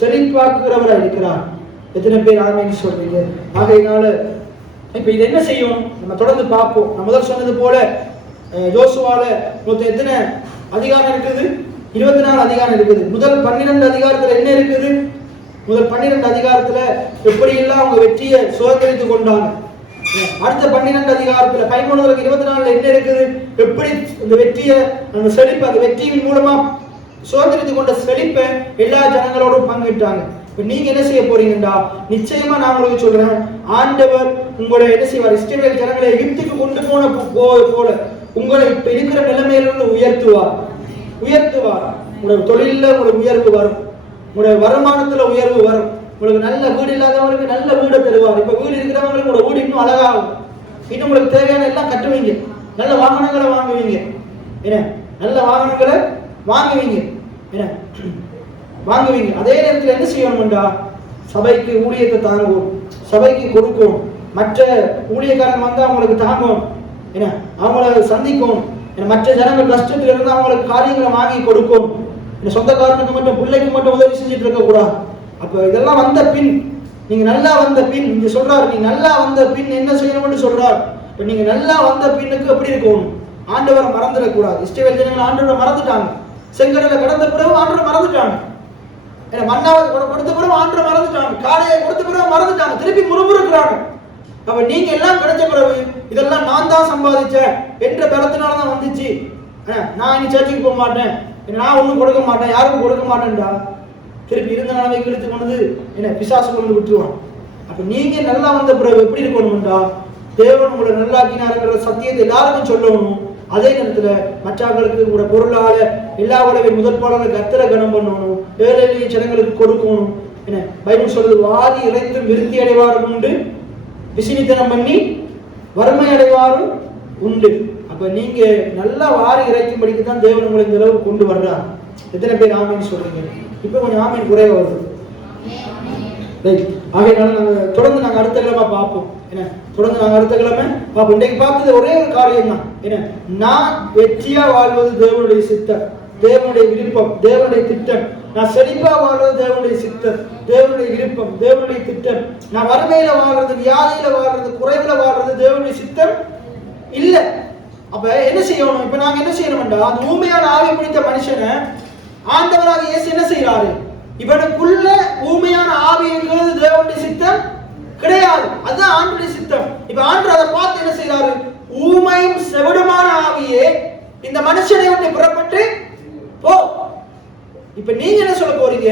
செழிப்பாக்குகிறவரா இருக்கிறார். எத்தனை பேர் ஆமீன் சொல்றீங்க? ஆகையினால இப்ப இது என்ன செய்யும்? நம்ம தொடர்ந்து பார்ப்போம். நான் முதல் சொன்னது போல யோசுவால மொத்தம் எத்தனை அதிகாரம் இருக்குது? 24 அதிகாரம் இருக்குது. முதல் 12 அதிகாரத்துல என்ன இருக்குது? முதல் 12 அதிகாரத்துல எப்படி எல்லாம் அவங்க வெற்றியை சுதந்திரித்து கொண்டாங்க. அடுத்த 12 அதிகாரத்துல 13-24 என்ன இருக்குது? எப்படி இந்த வெற்றியை, அந்த செழிப்பை, அந்த வெற்றியின் மூலமா சுதந்திரித்து கொண்ட செழிப்பை எல்லா ஜனங்களோடும் பங்கிட்டாங்க. இப்ப நீங்க என்ன செய்ய போறீங்கடா, நிச்சயமா நான் உங்களுக்கு சொல்றேன், ஆண்டவர் உங்களை என்ன செய்வார், இஸ்ரவேல் ஜனங்களை எகிப்துக்கு கொண்டு போல உங்களை இப்ப இருக்கிற நிலைமையிலிருந்து உயர்த்துவார். உங்களுடைய தொழில உங்களுக்கு உயர்வு வரும், உங்களுடைய வருமானத்துல உயர்வு வரும், உங்களுக்கு நல்ல வீடு இல்லாதவங்களுக்கு நல்ல வீடு தருவார். இப்ப வீடு இருக்கிறவங்களுக்கு உங்களோட வீடு இன்னும் அழகாகும், இன்னும் உங்களுக்கு தேவையான எல்லாம் கட்டுவீங்க, நல்ல வாகனங்களை வாங்குவீங்க, என்ன நல்ல வாகனங்களை வாங்குவீங்க, என்ன வாங்குவீங்க. அதே நேரத்தில் என்ன செய்யணும்டா, சபைக்கு ஊழியத்தை தாங்குவோம், சபைக்கு கொடுக்கும், மற்ற ஊழியக்காரங்க வந்து அவங்களுக்கு தாங்கும், என்ன அவங்கள சந்திக்கும், மற்ற ஜனங்கள் கஷ்டத்துல இருந்து அவங்களுக்கு காரியங்களை வாங்கி கொடுக்கும். சொந்தக்காரனுக்கு மட்டும் பிள்ளைக்கு மட்டும் உதவி செஞ்சுட்டு இருக்க கூடாது. அப்ப இதெல்லாம் வந்த பின், நீங்க நல்லா வந்த பின், நீங்க சொல்றாரு நீ நல்லா வந்த பின் என்ன செய்யணும்னு சொல்றாரு. இப்ப நீங்க நல்லா வந்த பின்னுக்கு எப்படி இருக்கணும், ஆண்டவரை மறந்துடக்கூடாது. இஸ்ரவேல் ஜனங்கள் ஆண்டவரை மறந்துட்டாங்க, செங்கடலை கடந்த பிறகு ஆண்டவரை மறந்துட்டாங்க, மன்னாவை கொடுத்த பிறகு ஆண்டவரை மறந்துட்டாங்க, காளையை கொடுத்த பிறகு மறந்துட்டாங்க, திருப்பி முறுமுறுக்கிறாங்க. அப்ப நீங்க எல்லாம் கிடைச்ச பிறகு இதெல்லாம் நான் தான் சம்பாதிச்சேன் என்ற பலத்தினாலதான் வந்துச்சு, நான் இனி சர்ச்சுக்கு போக மாட்டேன், நான் ஒன்றும் கொடுக்க மாட்டேன், யாருக்கும் கொடுக்க மாட்டேன்டா, திருப்பி இருந்த நிலைமைக்கு இழுத்து கொண்டு என்ன பிசாசு கொண்டு விட்டுருவான். அப்ப நீங்க நல்லா வந்த பிறகு எப்படி இருக்கணும்டா, தேவன் உங்களை நல்லாக்கினாருங்கிற சத்தியத்தை எல்லாருக்கும் சொல்லணும். அதே நேரத்துல மற்றவர்களுக்கு உங்களோட பொருளால எல்லா உலகை முதல் பாடலை கர்த்தரை கனம் பண்ணணும், ஏழை எளிய ஜனங்களுக்கு கொடுக்கணும். என்ன பைபிள் சொல்றது, வாரி இறைத்து விருத்தி அடைவாரும் உண்டு, விசினித்தனம் பண்ணி வறுமை அடைவாரும் உண்டு. அப்ப நீங்க நல்லா வாரி இறைக்கும்படிக்கு தான் தேவன் உங்களை இந்த அளவுக்கு கொண்டு வர்றார். எத்தனை பேர் ஆமீன் சொல்றீங்க? இப்ப கொஞ்சம் ஆமீன் குறைய வருது. ஆகையினால நாங்க அடுத்த கிழமை பார்ப்போம். என்ன தொடர்ந்து நாங்க அடுத்த கிழமை பார்ப்போம். இன்றைக்கு பார்த்தது ஒரே ஒரு காரியம் தான், என்ன நான் வெற்றியா வாழ்வது தேவனுடைய சித்தம், தேவனுடைய விருப்பம், தேவனுடைய திட்டம். நான் செழிப்பா வாழ்றது தேவனுடைய சித்தம், தேவனுடைய விருப்பம், தேவனுடைய திட்டம். நான் வறுமையில வாழ்றது, வியாதியில வாழ்றது, குறைவுல வாழ்றது தேவனுடைய சித்தம் இல்ல. அப்ப என்ன செய்யணும், இப்ப நாங்க என்ன செய்யணும்டா, அந்த ஊமையான ஆவி பிடித்த மனுஷனை ஆண்டவராக இயேசு என்ன செய்யறாரு, இவனுக்குள்ள ஊமையான ஆவி என்கிறது தேவனுடைய சித்தம் கிடையாது, அதுதான் ஆண்டவருடைய சித்தம். இப்ப ஆண்டவர் அதை பார்த்து என்ன செய்யறாரு, ஊமையும் செவிடுமான ஆவியே இந்த மனுஷனை விட்டு புறப்பட்டு போ. இப்ப நீங்க என்ன சொல்ல போறீங்க,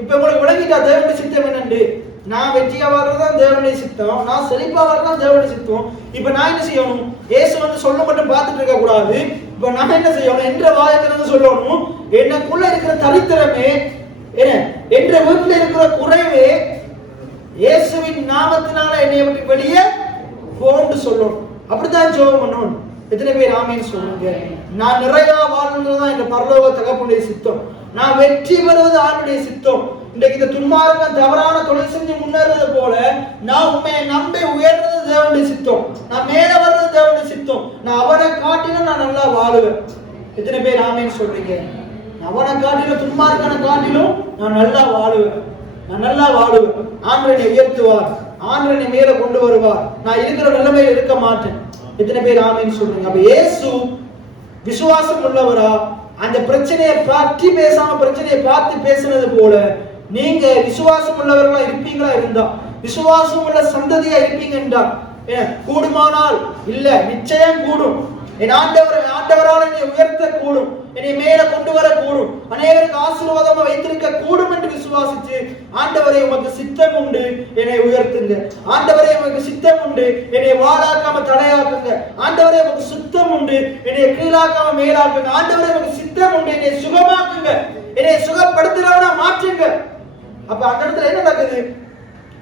இப்ப உங்களுக்கு விளங்கிட்டா தேவனுடைய சித்தம் என்னண்டு, நான் வெற்றியா வாழ்றதுதான் தேவனுடைய சித்தம், நான் செழிப்பா வாழ்றதுதான் தேவனுடைய சித்தம். இப்ப நான் என்ன செய்யணும், இயேசு வந்து சொல்ல மட்டும் பார்த்துட்டு இருக்க கூடாது. இப்ப நான் என்ன செய்யணும், என்ற வாயத்திலிருந்து சொல்லணும், எனக்குள்ள இருக்கிற தரித்திரமே, என்ன என்ற வீட்டுல இருக்கிற குறைவே இயேசுவின் நாமத்தினால என்னை விட்டு வெளியே போன்னு சொல்லணும். அப்படித்தான் ஜெபம் பண்ணணும். எத்தனை பேர் ஆமீன் சொல்லுங்க? நான் நிறைய வாழ்றதுதான் எங்க பரலோக தகப்பனுடைய சித்தம், நான் வெற்றி பெறுவது ஆண்டுடைய சித்தம். இன்றைக்கு இந்த துன்மார்க்கம் தவறான தொழில் செஞ்சு முன்னேறது போல நான் உண்மையை நம்பி உயர்றது தேவனுடைய சித்தம், நான் மேல வர்றது தேவனுடைய சித்தம். நான் அவனை காட்டிலும் நான் நல்லா வாழுவேன். எத்தனை பேர் ஆமீன் சொல்றீங்க? அவனை காட்டிலும் துன்மார்க்கனை காட்டிலும் நான் நல்லா வாழுவேன், நான் நல்லா வாழுவேன். ஆண்டவனை உயர்த்துவார், ஆண்டவனை மேல கொண்டு வருவார், நான் இருக்கிற நிலைமையில இருக்க மாட்டேன். எத்தனை பேர் ஆமீன் சொல்றீங்க? அப்ப இயேசு விசுவாசம் உள்ளவரா, அந்த பிரச்சனையை பற்றி பேசாம பிரச்சனையை பார்த்து பேசுனது போல நீங்க விசுவாசம் உள்ளவர்களா இருப்பீங்களா? இருந்தா விசுவாசம் உள்ள சந்ததியா இருப்பீங்கன்றா கூடுமானால் இல்ல, நிச்சயம் கூடும். என் ஆண்டவரால் என்னை உயர்த்த கூடும், என்னை மேல கொண்டு வர கூடும், அநேகருக்கு ஆசீர்வாதமா வைத்திருக்க கூடும் என்று விசுவாசிச்சு, ஆண்டவரே உமக்கு சித்தம் உண்டு என்னை உயர்த்துங்க, ஆண்டவரே உமக்கு சித்தம் உண்டு என்னை வாழாக்காம தடையாக்குங்க, ஆண்டவரே உமக்கு சித்தம் உண்டு என்னை கீழாக்காம மேலாக்குங்க, ஆண்டவரே உமக்கு சித்தம் உண்டு என்னை சுகமாக்குங்க, என்னை சுகப்படுத்துறவனா மாற்றுங்க. அப்ப அந்த இடத்துல என்ன நடக்குது?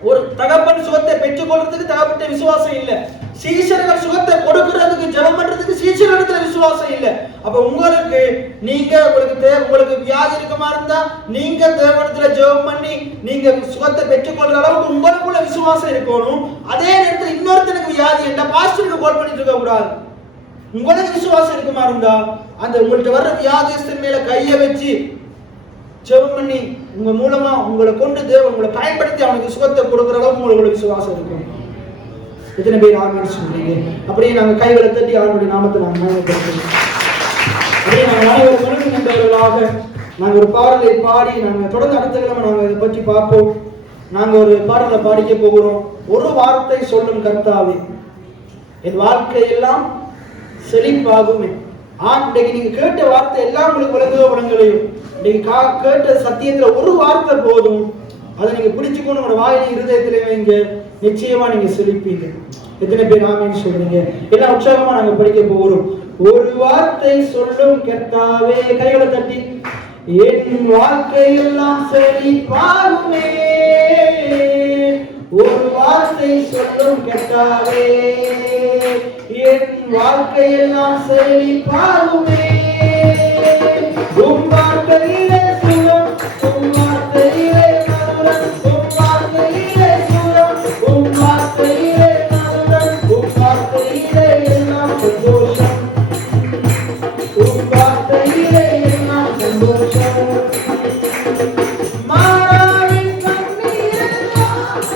ஒரு தகப்பன் சுகத்தை பெற்றுக் கொள்றதுக்கு தகப்பட்ட விசுவாசம் இல்ல, சீஷர்கள் சுகத்தை கொடுக்கிறதுக்கு ஜெபம் பண்றதுக்கு சீஷர்களிடத்துல விசுவாசம் இல்ல. அப்ப உங்களுக்கு நீங்க உங்களுக்கு வியாதி இருக்குமா இருந்தா நீங்க தேவனிடத்துல ஜெபம் பண்ணி நீங்க சுகத்தை பெற்றுக் கொள்ற அளவுக்கு உங்களுக்குள்ள விசுவாசம் இருக்கணும். அதே நேரத்தில் இன்னொருத்தனுக்கு வியாதி என்ன பாஸ்டருக்கு கால் பண்ணிட்டு இருக்க கூடாது. உங்களுக்கு விசுவாசம் இருக்குமா இருந்தா அந்த உங்கள்ட்ட வர்ற வியாதிஸ்தன் மேல கைய வச்சு ஜெபம் பண்ணி உங்க மூலமா உங்களை கொண்டு தேவன் உங்களை பயன்படுத்தி அவனுக்கு சுகத்தை கொடுக்கிற அளவுக்கு உங்களுக்கு விசுவாசம் இருக்கும். எத்தனை பேர் ஆமென் சொல்றீங்க? அப்படியே நாங்க கைகளை தட்டி அவருடைய நாமத்தை நாங்கள் மகிமைப்படுத்துவோம். அப்படியே நாங்கள் அனைவரும் மனதில் நின்றவர்களாக நாங்கள் ஒரு பாடலை பாடி நாங்கள் தொடர்ந்து அடுத்த கிழமை நாங்கள் இதை பற்றி பார்ப்போம். நாங்கள் ஒரு பாடலை பாடிக்க போகிறோம். ஒரு வார்த்தை சொல்லும் கர்த்தாவே, என் வாழ்க்கையெல்லாம் செழிப்பாகுமே. இன்னைக்கு நீங்க கேட்ட வார்த்தை எல்லாம் உங்களுக்கு விளங்குதோ விளங்கலையோ, நீங்க கேட்ட சத்தியத்துல ஒரு வார்த்தை போதும், அதை நீங்க பிடிச்சுக்கொண்டு உங்களோட வாயில இருதயத்திலே வைங்க, நிச்சயமா நீங்க செழிப்பீங்க. எத்தனை பேர் ஆமீன் சொல்றீங்க? எல்லாம் உற்சாகமா நாங்க படிக்க போகிறோம். ஒரு வார்த்தை சொல்லும் கர்த்தாவே, கைகளை தட்டி, என் வாழ்க்கையெல்லாம் செழிப்பாகுமே. ஒரு வார்த்தை சொல்லும் கர்த்தாவே, என் வாழ்க்கையெல்லாம் செழிப்பாகுமே. உம் வார்த்தையிலே சுகம், உம் வார்த்தையிலே மதுரம், உம் வார்த்தையிலே சுகம், உம் வார்த்தையிலே மதுரம், உம் வார்த்தையிலே எல்லாம் சந்தோஷம், உம் வார்த்தையிலே எல்லாம் சந்தோஷம். மாறாவின் கண்ணீரெல்லாம்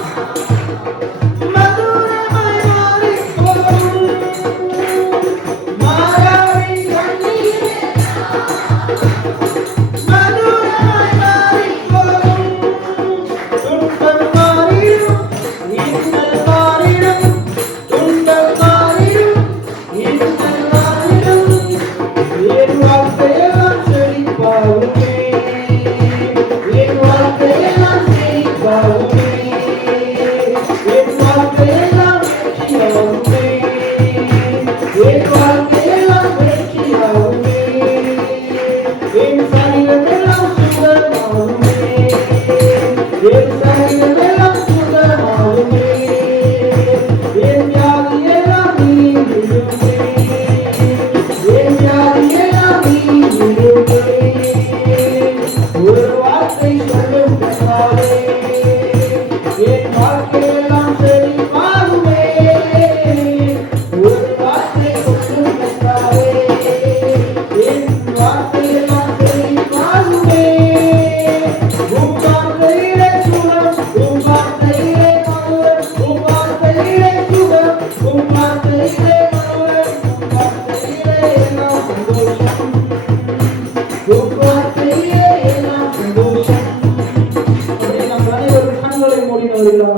மதுரமாய் மாறிப் போகும். மாறாவின் கண்ணீரெல்லாம் மதுரமாய் மாறிப் போகும். துன்பம் மாறிடும், இன்னல் மாறிடும், துன்பம் மாறிடும், இன்னல் மாறிடும். என் வாழ்க்கையெல்லாம் செழிப்பாகுமே, என் வாழ்க்கையெல்லாம் செழிப்பாகுமே, என் வாழ்க்கையெல்லாம் வெற்றியாகுமே, என் வாழ்க்கையெல்லாம் வெற்றியாகுமே. என் சரீரமெல்லாம் சுகமாகுமே, என் சரீரமெல்லாம் சுகமாகுமே, என் வியாதியெல்லாம் நீங்கிடுமே, என் வியாதியெல்லாம் நீங்கிடுமே. ஒரு வார்த்தை சொல்லும் கர்த்தாவே, என் வாழ்க்கையெல்லாம் செழிப்பாகுமே. ஒரு வார்த்தை சொல்லும் கர்த்தாவே, என் வாழ்க்கையெல்லாம் செழிப்பாகுமே. உம் வார்த்தையிலே சுகம், உம் வார்த்தையிலே மதுரம், உம் வார்த்தையிலே சுகம், உம் வார்த்தையிலே மதுரம், உம் வார்த்தையிலே எல்லாம் சந்தோஷம், உம் வார்த்தையிலே எல்லாம் சந்தோஷம். அப்படியே நாம் அனைவரும் கண்களை மூடினவர்களா?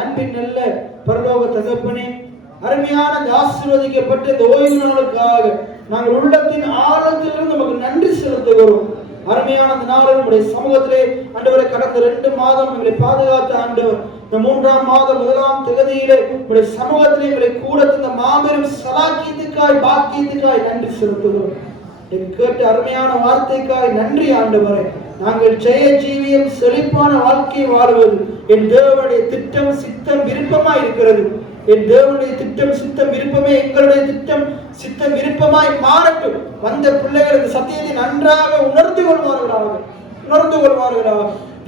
அன்பின் நல்ல பரலோக தகப்பனே, அருமையான இந்த ஆசீர்வதிக்கப்பட்ட இந்த ஓய்வு நாளுக்காக நாங்கள் உள்ளத்தின் ஆழத்திலிருந்து நமக்கு நன்றி செலுத்துகிறோம். அருமையான இந்த நாளில் நம்முடைய சமூகத்திலே ஆண்டவரை கடந்த 2 மாதம் எங்களை பாதுகாத்த ஆண்டவர், இந்த 3ஆம் மாதம் 1ஆம் தேதியிலே நம்முடைய சமூகத்திலே எங்களை கூட இந்த மாபெரும் சலாக்கியத்துக்காய் பாக்கியத்துக்காய் நன்றி செலுத்துகிறோம். கேட்ட அருமையான வார்த்தைக்காய் நன்றி ஆண்டவரே. நாங்கள் ஜெய ஜீவியம் செழிப்பான வாழ்க்கை வாழ்வது என் தேவனுடைய திட்டம், சித்தம், விருப்பமாய் இருக்கிறது. என் தேவனுடைய திட்டம், சித்தம், விருப்பமே எங்களுடைய திட்டம், சித்தம், விருப்பமாய் மாறட்டும். வந்த பிள்ளைகள் இந்த சத்தியத்தை நன்றாக உணர்ந்து கொள்வார்களாக,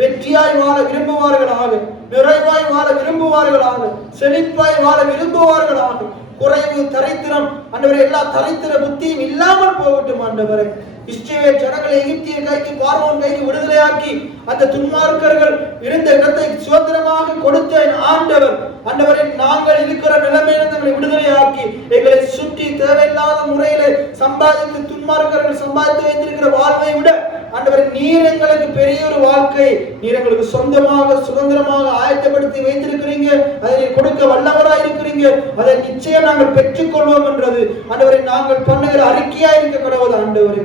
வெற்றியாய் வாழ விரும்புவார்களாக, நிறைவாய் வாழ விரும்புவார்களாக, செழிப்பாய் வாழ விரும்புவார்களாக. குறைவு, தரித்திரம் ஆண்டவரே, எல்லா தரித்திர புத்தியும் இல்லாமல் போகட்டும் ஆண்டவரே. இஸ்ரவேல் ஜனங்களை எகிப்தியர் கைக்கு, பார்வோன் கைக்கு விடுதலையாக்கி அந்த துன்மார்க்கர்கள் இருந்த இடத்தை சுதந்திரமாக கொடுத்த ஆண்டவர், ஆண்டவரே, நாங்கள் இருக்கிற நிலைமையிலிருந்து எங்களை விடுதலையாக்கி எங்களை சுற்றி தேவையில்லாத முறையிலே சம்பாதித்து துன்மார்க்கர்கள் சம்பாதித்து வைத்திருக்கிற வாழ்வை விட ஆண்டவரே, நீர் எங்களுக்கு பெரிய ஒரு வாழ்க்கை, நீர் எங்களுக்கு சொந்தமாக சுதந்திரமாக ஆயத்தப்படுத்தி வைத்திருக்கிறீங்க. அதை கொடுக்க வல்லவராய் இருக்கிறீங்க. அதை நிச்சயம் நாங்கள் பெற்றுக்கொள்வோம் என்றது ஆண்டவரை நாங்கள் பண்ணுகிற அறிக்கையா இருக்க கடவுள். ஆண்டவரே,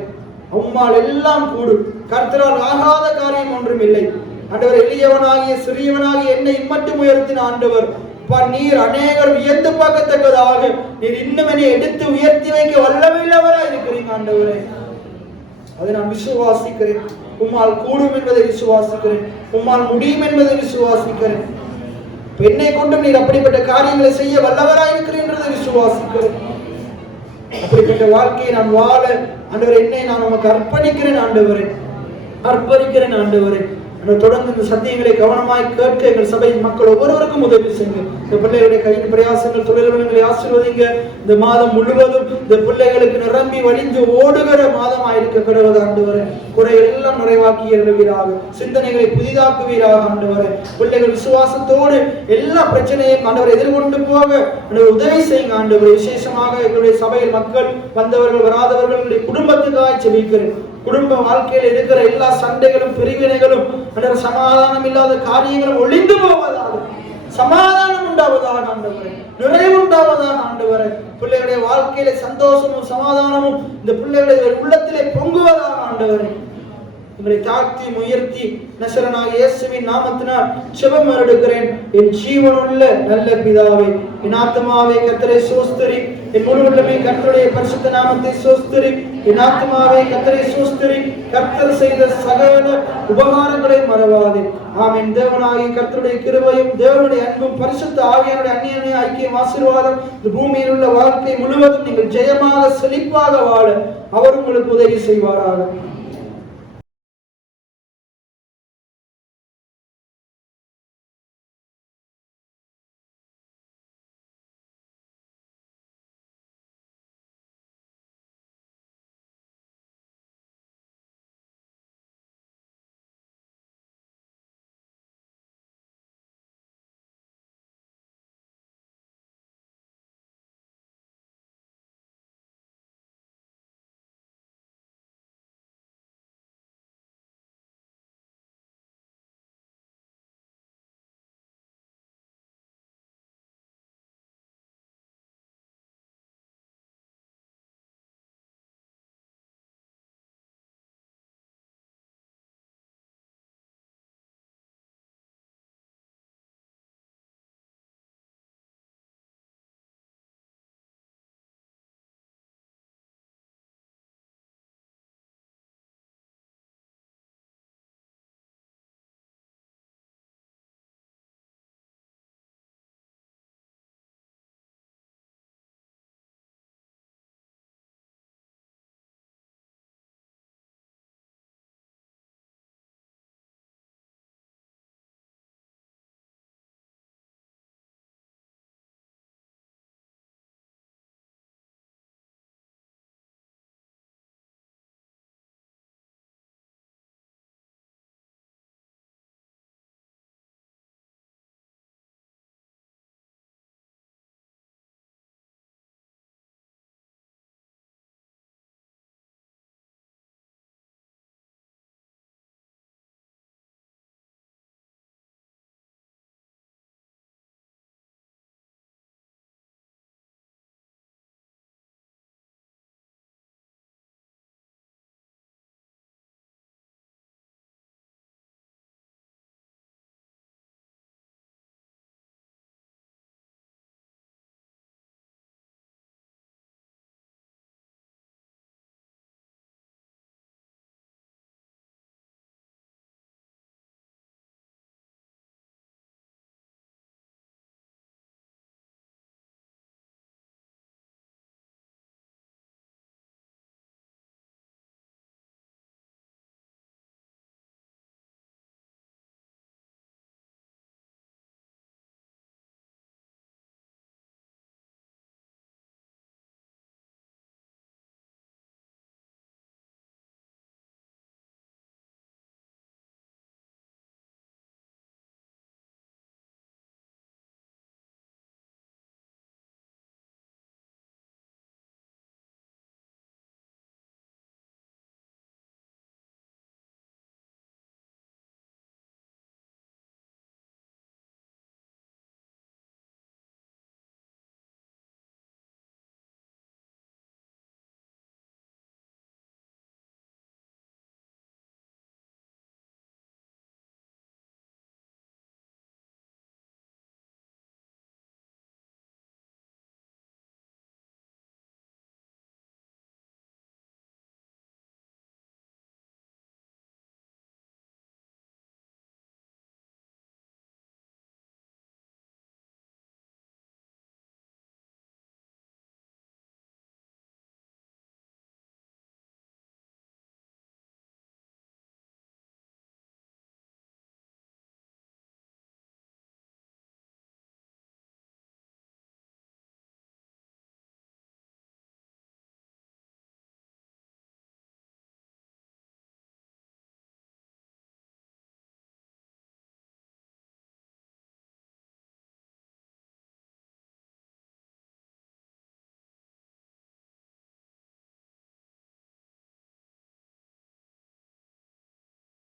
உம்மால் எல்லாம் கூடும், கர்த்தரால் ஆகாத காரியம் ஒன்றும் இல்லை. ஆண்டவர், எளியவனாகிய சிறியவனாகிய என்னை இம்மட்டும் உயர்த்தின ஆண்டவர், நீர் அநேகர் வியந்து பார்க்கத்தக்கதாக நீர் இன்னும் என்னை எடுத்து உயர்த்தி வைக்க வல்லமையுள்ளவராய் இருக்கிறீங்க ஆண்டவரே. அதை நான் விசுவாசிக்கிறேன். உம்மால் கூடும் என்பதை விசுவாசிக்கிறேன். உம்மால் முடியும் என்பதை விசுவாசிக்கிறேன். என்னை கொண்டும் நீர் அப்படிப்பட்ட காரியங்களை செய்ய வல்லவராய் இருக்கிறேன் என்றதை விசுவாசிக்கிறேன். அப்படிப்பட்ட வாழ்க்கையை நான் வாழ ஆண்டவரே, என்னை நான் உமக்கு அர்ப்பணிக்கிறேன் ஆண்டவரே, அர்ப்பணிக்கிறேன் ஆண்டவரே. தொடர்ந்து இந்த சத்தியங்களை கவனமாய் கேட்க எங்கள் சபையின் மக்கள் ஒவ்வொருவருக்கும் உதவி செய்யுங்க. இந்த பிள்ளைகளுடைய கையின் பிரயாசங்கள், தொழில்களை ஆசீர்வதிங்க. இந்த மாதம் முழுவதும் இந்த பிள்ளைகளுக்கு நிரம்பி வழிந்து ஓடுகிற மாதமாக இருக்க கடவுள் ஆண்டவரே. குறைகள் எல்லாம் நிறைவாக்கி எழுவீராக, சிந்தனைகளை புதிதாக்குவீராக ஆண்டவரே. பிள்ளைகள் விசுவாசத்தோடு எல்லா பிரச்சனையும் ஆண்டவரை எதிர்கொண்டு போக உதவி செய்யுங்க ஆண்டவரே. விசேஷமாக எங்களுடைய சபையில் மக்கள் வந்தவர்கள் வராதவர்களுடைய குடும்பத்துக்காக செபிக்கிறேன். குடும்ப வாழ்க்கையில் இருக்கிற எல்லா சண்டைகளும் பிரிவினைகளும் சமாதானம் இல்லாத காரியங்களும் ஒளிந்து போவதாக, சமாதானம் உண்டாவதாக ஆண்டவரே, நிறைவு உண்டாவதாக ஆண்டவரே. பிள்ளைகளுடைய வாழ்க்கையில சந்தோஷமும் சமாதானமும் இந்த பிள்ளைகளுடைய உள்ளத்திலே பொங்குவதாக ஆண்டவரே. உங்களை தாழ்த்தி உயர்த்தி நசரனாகிய இயேசுவின் நாமத்தினால் ஜெபம் எடுக்கிறேன். என் ஜீவனுள்ள நல்ல பிதாவே, என் ஆத்துமாவே கர்த்தரை ஸ்தோத்திரி, என் முழு உள்ளமே கர்த்தருடைய பரிசுத்த நாமத்தை ஸ்தோத்திரி. என் ஆத்துமாவே கர்த்தரை ஸ்தோத்திரி, கர்த்தர் செய்த சகல உபகாரங்களை மறவாதே. ஆமென். தேவனாகிய கர்த்தருடைய கிருபையும் தேவனுடைய அன்பும் பரிசுத்த ஆவியானுடைய அந்நிய ஐக்கியம் ஆசீர்வாதம் இந்த பூமியில் உள்ள வாழ்க்கை முழுவதும் நீங்கள் ஜெயமாக செழிப்பாக வாழ அவர் உங்களுக்கு உதவி செய்வாராக.